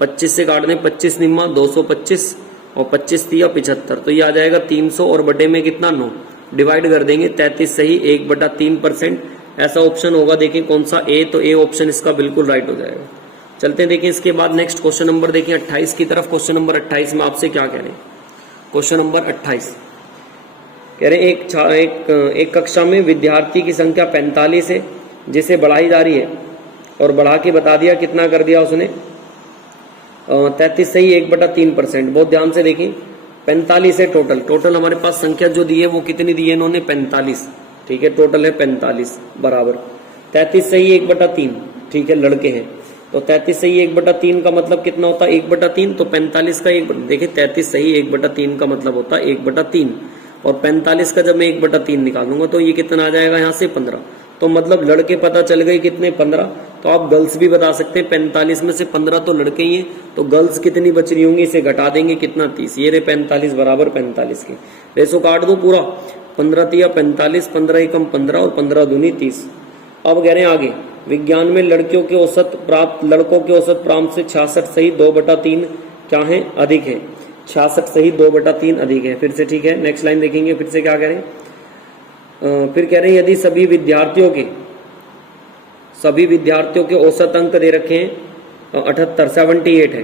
25 से काट दें 25 निम्मा 225 और 25 दिया 75, तो ये आ जाएगा 300 और बटे में कितना 9, डिवाइड कर देंगे 33 सही 1/3%, ऐसा ऑप्शन होगा देखिए कौन सा ए, तो ए ऑप्शन इसका बिल्कुल राइट हो जाएगा। चलते हैं देखिए इसके बाद नेक्स्ट क्वेश्चन नंबर देखिए 28 की तरफ। क्वेश्चन नंबर 28 में आपसे क्या कह रहे हैं, क्वेश्चन नंबर 28 कह रहे हैं एक कक्षा में विद्यार्थी की संख्या 45 है जिसे बढ़ाई जा रही है, और बढ़ा के बता दिया कितना कर दिया उसने 33 सही 1/3%। बहुत ध्यान से देखिए 45 है टोटल हमारे पास संख्या जो दी है वो कितनी दी है इन्होंने 45, ठीक है, टोटल है 45 बराबर 33 सही 1/3, ठीक है, लड़के हैं तो 33 सही 1/3 का मतलब कितना होता है 1/3, तो 45 का देखिए 33 सही 1/3 का मतलब होता है 1/3, और 45 का जब मैं 1/3 निकालूंगा तो ये कितना आ जाएगा यहाँ से 15, तो मतलब लड़के पता चल गए कितने 15, तो आप गर्ल्स भी बता सकते हैं 45 में से 15 तो लड़के ही हैं, तो गर्ल्स कितनी बच रही होंगी, इसे घटा देंगे कितना 30, ये रहे 45 बराबर 45 के रेसो काट दो पूरा, 15 तिया 45, 15 एकम 15 और 15 दूनी 30। अब कह रहे हैं आगे विज्ञान में लड़कों के औसत प्राप्त से 66 सही 2/3 क्या है अधिक है, 66 सही 2/3 अधिक है। फिर से ठीक है, नेक्स्ट लाइन देखेंगे फिर से क्या कह रहे हैं, फिर कह रहे हैं यदि सभी विद्यार्थियों के औसत अंक दे रखे हैं 78 है,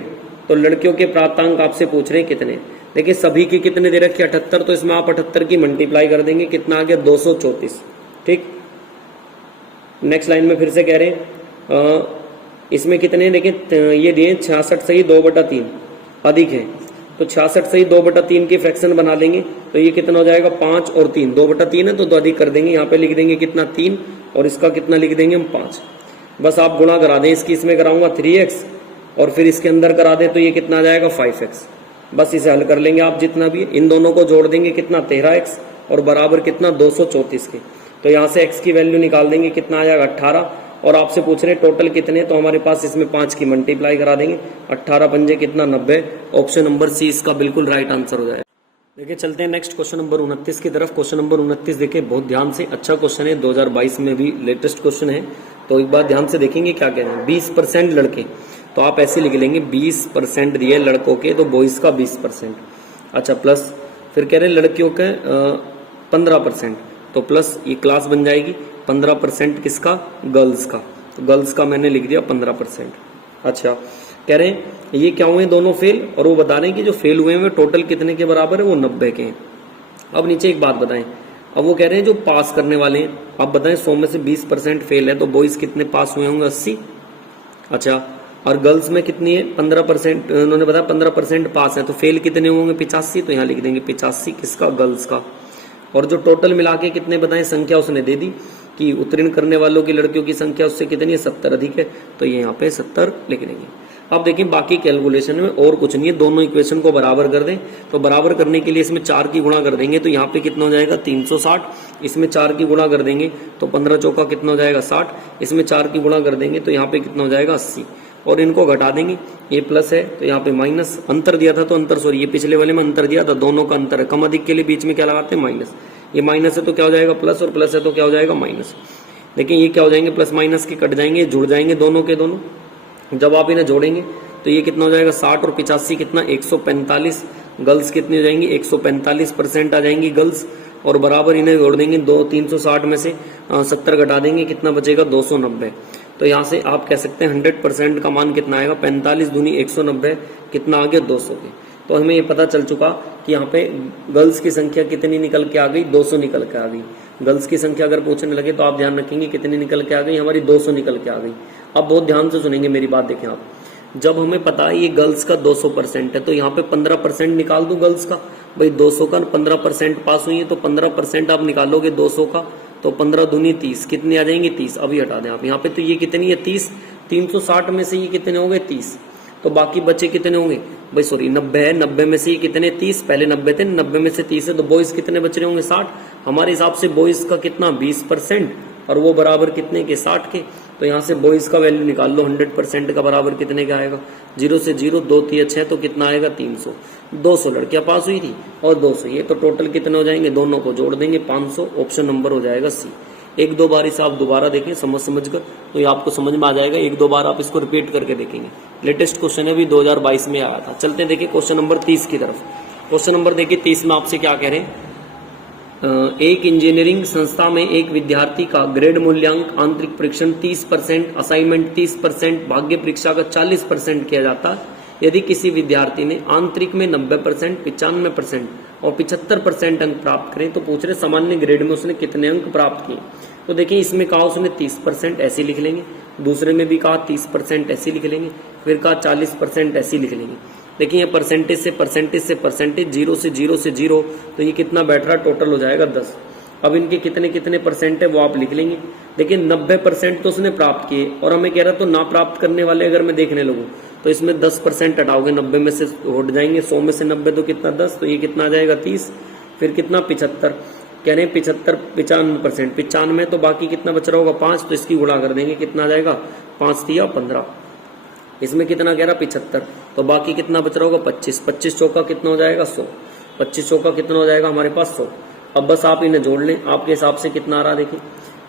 तो लड़कियों के प्राप्तांक आपसे पूछ रहे हैं कितने। देखिए सभी के कितने दे रखे 78, तो इसमें आप 78 की मल्टीप्लाई कर देंगे, कितना आ गया 234, ठीक। नेक्स्ट लाइन में फिर से कह रहे हैं इसमें कितने, देखिए ये दिए 66 सही 2/3 अधिक है, तो 66 सही 2/3 की फ्रैक्शन बना लेंगे तो ये कितना हो जाएगा 5 और 3, 2/3 है तो 2 अधिक कर देंगे, यहाँ पे लिख देंगे कितना 3 और इसका कितना लिख देंगे हम 5। बस आप गुणा करा दें, इसकी इसमें कराऊंगा 3x और फिर इसके अंदर करा दें तो ये कितना आ जाएगा 5x। बस इसे हल कर लेंगे आप जितना भी, इन दोनों को जोड़ देंगे कितना 13x और बराबर कितना 234 के, तो यहाँ से x की वैल्यू निकाल देंगे कितना आ जाएगा 18, और आपसे पूछ रहे टोटल कितने, तो हमारे पास इसमें 5 की मल्टीप्लाई करा देंगे, 18 पंजे कितना 90, ऑप्शन नंबर सी इसका बिल्कुल राइट आंसर हो जाएगा। देखिए चलते हैं नेक्स्ट क्वेश्चन नंबर 29 की तरफ। क्वेश्चन नंबर 29 देखिए बहुत ध्यान से, अच्छा क्वेश्चन है, 2022 में भी लेटेस्ट क्वेश्चन है, तो एक बार ध्यान से देखेंगे क्या कह रहे हैं। 20% लड़के, तो आप ऐसे लिख लेंगे 20% दिए लड़कों के, तो बॉयज का 20%, अच्छा प्लस फिर कह रहे हैं लड़कियों के 15%, तो प्लस ये क्लास बन जाएगी 15% किसका, गर्ल्स का, तो गर्ल्स का मैंने लिख दिया 15%। अच्छा कह रहे हैं ये क्या हुए दोनों फेल, और वो बता रहे हैं कि जो फेल हुए हैं टोटल कितने के बराबर है, वो 90 के हैं। अब नीचे एक बात बताएं, अब वो कह रहे हैं जो पास करने वाले हैं, आप बताएं 100 में से 20% फेल है, तो बॉयज कितने पास हुए होंगे 80, अच्छा, और गर्ल्स में कितनी है 15%, उन्होंने बताया 15% पास है, तो फेल कितने होंगे 85, तो यहाँ लिख देंगे 85 किसका, गर्ल्स का। और जो टोटल मिला के कितने बताएं संख्या उसने दे दी कि उत्तीर्ण करने वालों की लड़कियों की संख्या उससे कितनी है 70 अधिक है, तो ये यहाँ पे 70 लिख देंगे। अब देखिए बाकी कैलकुलेशन में और कुछ नहीं है, दोनों इक्वेशन को बराबर कर दें। तो बराबर करने के लिए इसमें 4 की गुणा कर देंगे तो यहाँ पे कितना हो जाएगा 360, इसमें 4 की गुणा कर देंगे तो 15 चौका कितना हो जाएगा 60, इसमें 4 की गुणा कर देंगे तो यहाँ पे कितना हो जाएगा 80, और इनको घटा देंगे, ये प्लस है तो यहाँ पे माइनस, अंतर दिया था तो अंतर, सॉरी ये पिछले वाले में अंतर दिया था, दोनों का अंतर है, कम अधिक के लिए बीच में क्या लगाते हैं माइनस, ये माइनस है तो क्या हो जाएगा प्लस, और प्लस है तो क्या हो जाएगा माइनस। देखिए ये क्या हो जाएंगे, प्लस माइनस के कट जाएंगे, जुड़ जाएंगे दोनों के दोनों। जब आप इन्हें जोड़ेंगे तो ये कितना हो जाएगा 60 और 85 कितना 145, गर्ल्स कितनी हो जाएंगी 145% आ जाएंगी गर्ल्स, और बराबर इन्हें जोड़ देंगे 360 में से 70 घटा देंगे, कितना बचेगा 290। तो यहाँ से आप कह सकते हैं 100% का मान कितना आएगा 45 दूनी 190, कितना आ गया 200 के। तो हमें ये पता चल चुका कि यहाँ पे गर्ल्स की संख्या कितनी निकल के आ गई, 200 निकल के आ गई। गर्ल्स की संख्या अगर पूछने लगे तो आप ध्यान रखेंगे कितनी निकल के आ गई, हमारी 200 निकल के आ गई। अब बहुत ध्यान से सुनेंगे मेरी बात, देखें आप, जब हमें पता है ये गर्ल्स का 200% है तो यहाँ पे 15% निकाल दूं गर्ल्स का, भाई 200 का 15% पास हुई है तो 15% आप निकालोगे 200 का, तो 15 दूनी 30, कितनी आ जाएंगी 30, अभी हटा दें आप यहाँ पे, तो ये कितनी है 30, 360 में से ये कितने हो गए 30, तो बाकी बचे कितने होंगे भाई, सॉरी 90 है, 90 में से ये कितने 30, पहले 90 थे, 90 में से 30 है तो बॉयज कितने बच रहे होंगे 60, हमारे हिसाब से बॉयज का कितना 20% और वो बराबर कितने के 60 के। तो यहाँ से बॉयज का वैल्यू निकाल लो, 100% का बराबर कितने का आएगा, 0 से 0 2 3 6 तो कितना आएगा 300, 200 लड़कियां पास हुई थी और 200, ये तो टोटल कितने हो जाएंगे, दोनों को जोड़ देंगे 500, ऑप्शन नंबर हो जाएगा सी। एक दो बार इसे आप दोबारा देखें समझ कर तो ये आपको समझ में आ जाएगा, एक दो बार आप इसको रिपीट करके देखेंगे। लेटेस्ट क्वेश्चन है, भी 2022 में आया था। चलते देखिए क्वेश्चन नंबर 30 की तरफ। क्वेश्चन नंबर देखिए 30 में आपसे क्या कह रहे हैं, एक इंजीनियरिंग संस्था में एक विद्यार्थी का ग्रेड मूल्यांक आंतरिक परीक्षण 30%, असाइनमेंट 30%, भाग्य परीक्षा का 40% किया जाता है। यदि किसी विद्यार्थी ने आंतरिक में 90%, 95% और 75% अंक प्राप्त करें तो पूछ रहे सामान्य ग्रेड में उसने कितने अंक प्राप्त किए। तो देखिए इसमें कहा उसने 30% ऐसे लिख लेंगे, दूसरे में भी कहा 30% ऐसे लिख लेंगे, फिर कहा 40% ऐसे लिख लेंगे। देखिए ये परसेंटेज से परसेंटेज से परसेंटेज, 0 से 0 से 0, तो ये कितना बैठ रहा, टोटल हो जाएगा 10। अब इनके कितने कितने परसेंट है वो आप लिख लेंगे। देखिए 90% तो उसने प्राप्त किए और हमें कह रहा तो ना प्राप्त करने वाले अगर मैं देखने लगूं तो इसमें 10% हटाओगे, 90 में से हट जाएंगे, 100 में से 90 तो कितना 10, तो ये कितना आ जाएगा 30, फिर कितना 75, कह रहे हैं 75 95%, 95 तो बाकी कितना बच रहा होगा 5, तो इसकी गुणा कर देंगे, कितना आ जाएगा 5 दिया 15, इसमें कितना कह रहा 75, तो बाकी कितना बच रहा होगा 25, 25 चौका कितना हो जाएगा 100, 25 चौका कितना हो जाएगा हमारे पास 100। अब बस आप इन्हें जोड़ लें, आपके हिसाब से कितना आ रहा देखिए,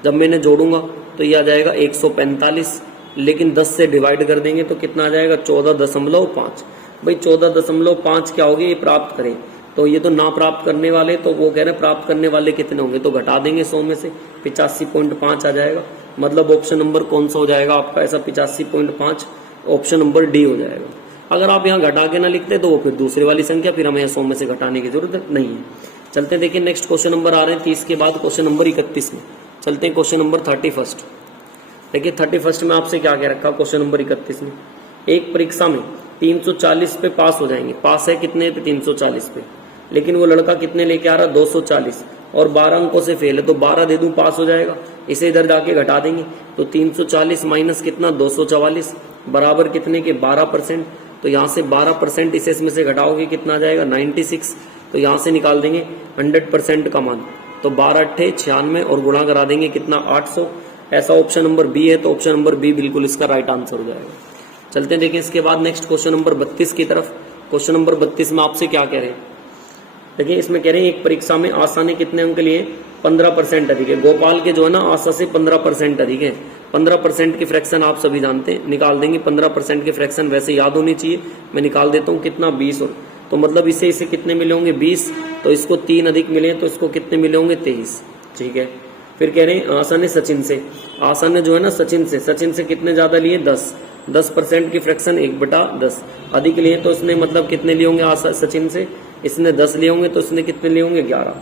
जब मैं इन्हें जोड़ूंगा तो ये आ जाएगा 145, लेकिन 10 से डिवाइड कर देंगे तो कितना आ जाएगा 14.5। भाई 14.5 क्या होगी, ये प्राप्त करें तो ये तो ना प्राप्त करने वाले, तो वो कह रहे हैं प्राप्त करने वाले कितने होंगे, तो घटा देंगे 100 में से 85.5 आ जाएगा। मतलब ऑप्शन नंबर कौन सा हो जाएगा आपका ऐसा 85.5, ऑप्शन नंबर डी हो जाएगा। अगर आप यहाँ घटा के ना लिखते तो वो फिर दूसरी वाली संख्या, फिर हमें 100 में से घटाने की जरूरत नहीं है। चलते देखिए नेक्स्ट क्वेश्चन नंबर आ रहे हैं 30 के बाद क्वेश्चन नंबर 31 में। चलते हैं क्वेश्चन नंबर 31। देखिए 31 में आपसे क्या कह रखा, क्वेश्चन नंबर 31 में एक परीक्षा में 340 पे पास हो जाएंगे, पास है कितने पे 340 पे, लेकिन वो लड़का कितने लेके आ रहा 240 और 12 अंकों से फेल है, तो 12 दे दूं पास हो जाएगा। इसे इधर जाके घटा देंगे तो 340 माइनस कितना 244 बराबर कितने के 12%, तो यहाँ से 12% इसे इसमें से घटाओगे कितना आ जाएगा 96, तो यहाँ से निकाल देंगे 100% का मान, तो 12 अट्ठे 96 और गुणा करा देंगे कितना 800। ऐसा ऑप्शन नंबर बी है, तो ऑप्शन नंबर बी बिल्कुल इसका राइट आंसर हो जाएगा। चलते देखिए इसके बाद नेक्स्ट क्वेश्चन नंबर 32 की तरफ। क्वेश्चन नंबर 32 में आपसे क्या कह रहे हैं, देखिए इसमें कह रहे हैं एक परीक्षा में आशा ने कितने अंक लिए 15% अधिक है। गोपाल के जो है ना आशा से 15% अधिक है। 15% की फ्रैक्शन आप सभी जानते हैं, निकाल देंगे 15% की फ्रैक्शन, वैसे याद होनी चाहिए, मैं निकाल देता हूँ कितना 20, और तो मतलब इसे कितने मिले होंगे 20, तो इसको 3 अधिक मिले तो इसको कितने मिले होंगे 23। ठीक है, फिर कह रहे हैं आशा ने सचिन से, आशा ने जो है ना सचिन से कितने ज्यादा लिए 10% की फ्रैक्शन 1/10 अधिक लिए, तो इसने मतलब कितने लिए होंगे आशा सचिन से, इसने 10 लिए होंगे तो इसने कितने लिए होंगे 11।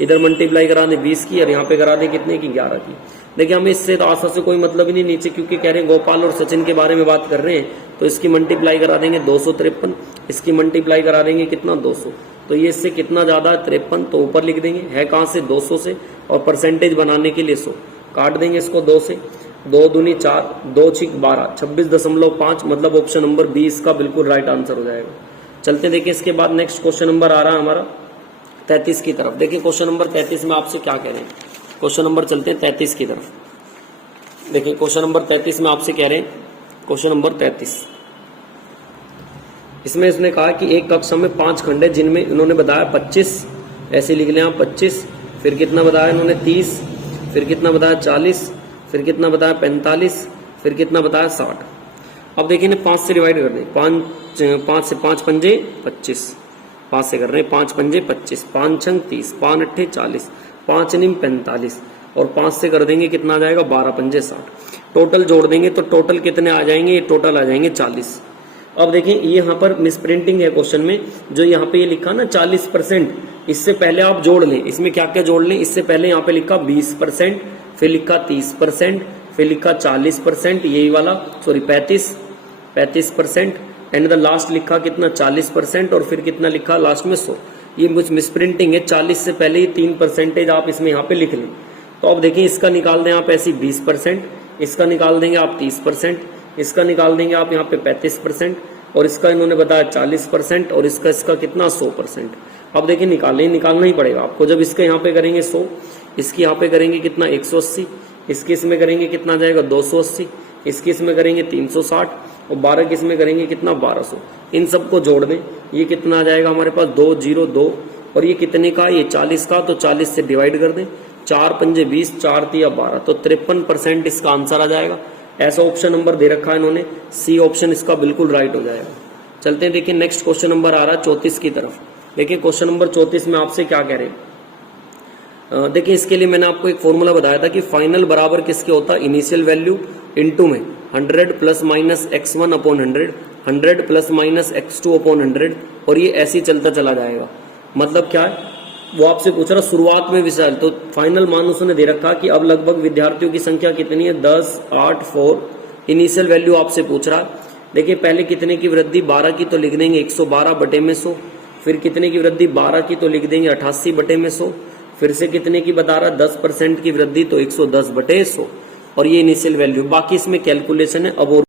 इधर मल्टीप्लाई करा दे 20 की और यहाँ पे करा दे कितने की 11 की। देखिए हमें इससे तो आशा से कोई मतलब ही नहीं नीचे, क्योंकि कह रहे हैं गोपाल और सचिन के बारे में बात कर रहे हैं, तो इसकी मल्टीप्लाई करा देंगे 253, इसकी मल्टीप्लाई करा देंगे कितना 200, तो ये इससे कितना ज्यादा 53, तो ऊपर लिख देंगे, है कहाँ से 200 से, और परसेंटेज बनाने के लिए 100 काट देंगे इसको 2 से। 2 दूनी 4, 2 छिक 12, 26.5, मतलब ऑप्शन नंबर बी इसका बिल्कुल राइट आंसर हो जाएगा। चलते देखिए इसके बाद नेक्स्ट क्वेश्चन नंबर आ रहा है हमारा 33 की तरफ। देखिए क्वेश्चन नंबर 33 में आपसे क्या कह रहे हैं। क्वेश्चन नंबर चलते हैं 33 की तरफ। देखिए क्वेश्चन नंबर 33 में आपसे कह रहे हैं, क्वेश्चन नंबर 33 इसमें इसने कहा कि एक कक्षा में 5 खंड है जिनमें इन्होंने बताया 25, ऐसे लिख लें आप 25, फिर कितना बताया इन्होंने 30, फिर कितना बताया 40, फिर कितना बताया 45, फिर कितना बताया 60। अब देखिए ना 5 से डिवाइड कर दें, 5 से 5 पंजे 25, 5 से कर रहे हैं 5 पंजे 25, 5 छंग 30, 5 अट्ठे 40, 5 निम 45 और 5 से कर देंगे कितना आ जाएगा 12 पंजे 60। टोटल जोड़ देंगे तो टोटल कितने आ जाएंगे, ये टोटल आ जाएंगे 40। अब देखिए ये यहाँ पर मिस प्रिंटिंग है क्वेश्चन में, जो यहाँ पे ये लिखा ना 40%, इससे पहले आप जोड़ लें, इसमें क्या क्या जोड़ लें, इससे पहले यहाँ पे लिखा 20%, फिर लिखा 30%, फिर लिखा 40%, यही वाला सॉरी 35% एंड द लास्ट लिखा कितना 40% और फिर कितना लिखा लास्ट में 100। ये कुछ मिस प्रिंटिंग है, 40 से पहले ही 3% आप इसमें यहाँ पे लिख लें। तो अब देखिए इसका निकाल दें आप ऐसी 20%, इसका निकाल देंगे आप 30%, इसका निकाल देंगे आप यहाँ पे 35% और इसका इन्होंने बताया 40% और इसका कितना 100%। अब देखिए निकालना ही पड़ेगा आपको। जब इसके यहाँ पे करेंगे 100, इसकी यहाँ पे करेंगे कितना 180, इसके इसमें करेंगे कितना जाएगा 280, इसके इसमें करेंगे 360 और 12 के इसमें करेंगे कितना 1200। इन सबको जोड़ दें, ये कितना आ जाएगा हमारे पास 202 और ये कितने का, ये 40 का, तो 40 से डिवाइड कर दें, 4 पंजे 20, 4 तिया 12, तो 53% इसका आंसर आ जाएगा। ऐसा ऑप्शन नंबर दे रखा है इन्होंने, सी ऑप्शन इसका बिल्कुल राइट हो जाएगा। चलते हैं देखिए नेक्स्ट क्वेश्चन नंबर आ रहा है 34 की तरफ। देखिए क्वेश्चन नंबर 34 में आपसे क्या कह रहे हैं। देखिए इसके लिए मैंने आपको एक फॉर्मूला बताया था कि फाइनल बराबर किसके होता है, इनिशियल वैल्यू इनटू में 100 plus minus x1 upon 100, 100 plus minus x2 upon 100 और ये ऐसे ही चलता चला जाएगा। मतलब क्या है वो आपसे पूछ रहा शुरुआत में विशाल, तो फाइनल मान उसने दे रखा कि अब लगभग विद्यार्थियों की संख्या कितनी है 10, 8, 4। इनिशियल वैल्यू आपसे पूछ रहा। देखिए पहले कितने की वृद्धि 12 की, तो लिख देंगे 112 बटे में 100, फिर कितने की वृद्धि 12 की, तो लिख देंगे 88 बटे में 100, फिर से कितने की बता रहा 10% की वृद्धि, तो 110 बटे 100 और ये इनिशियल वैल्यू। बाकी इसमें कैलकुलेशन है अब और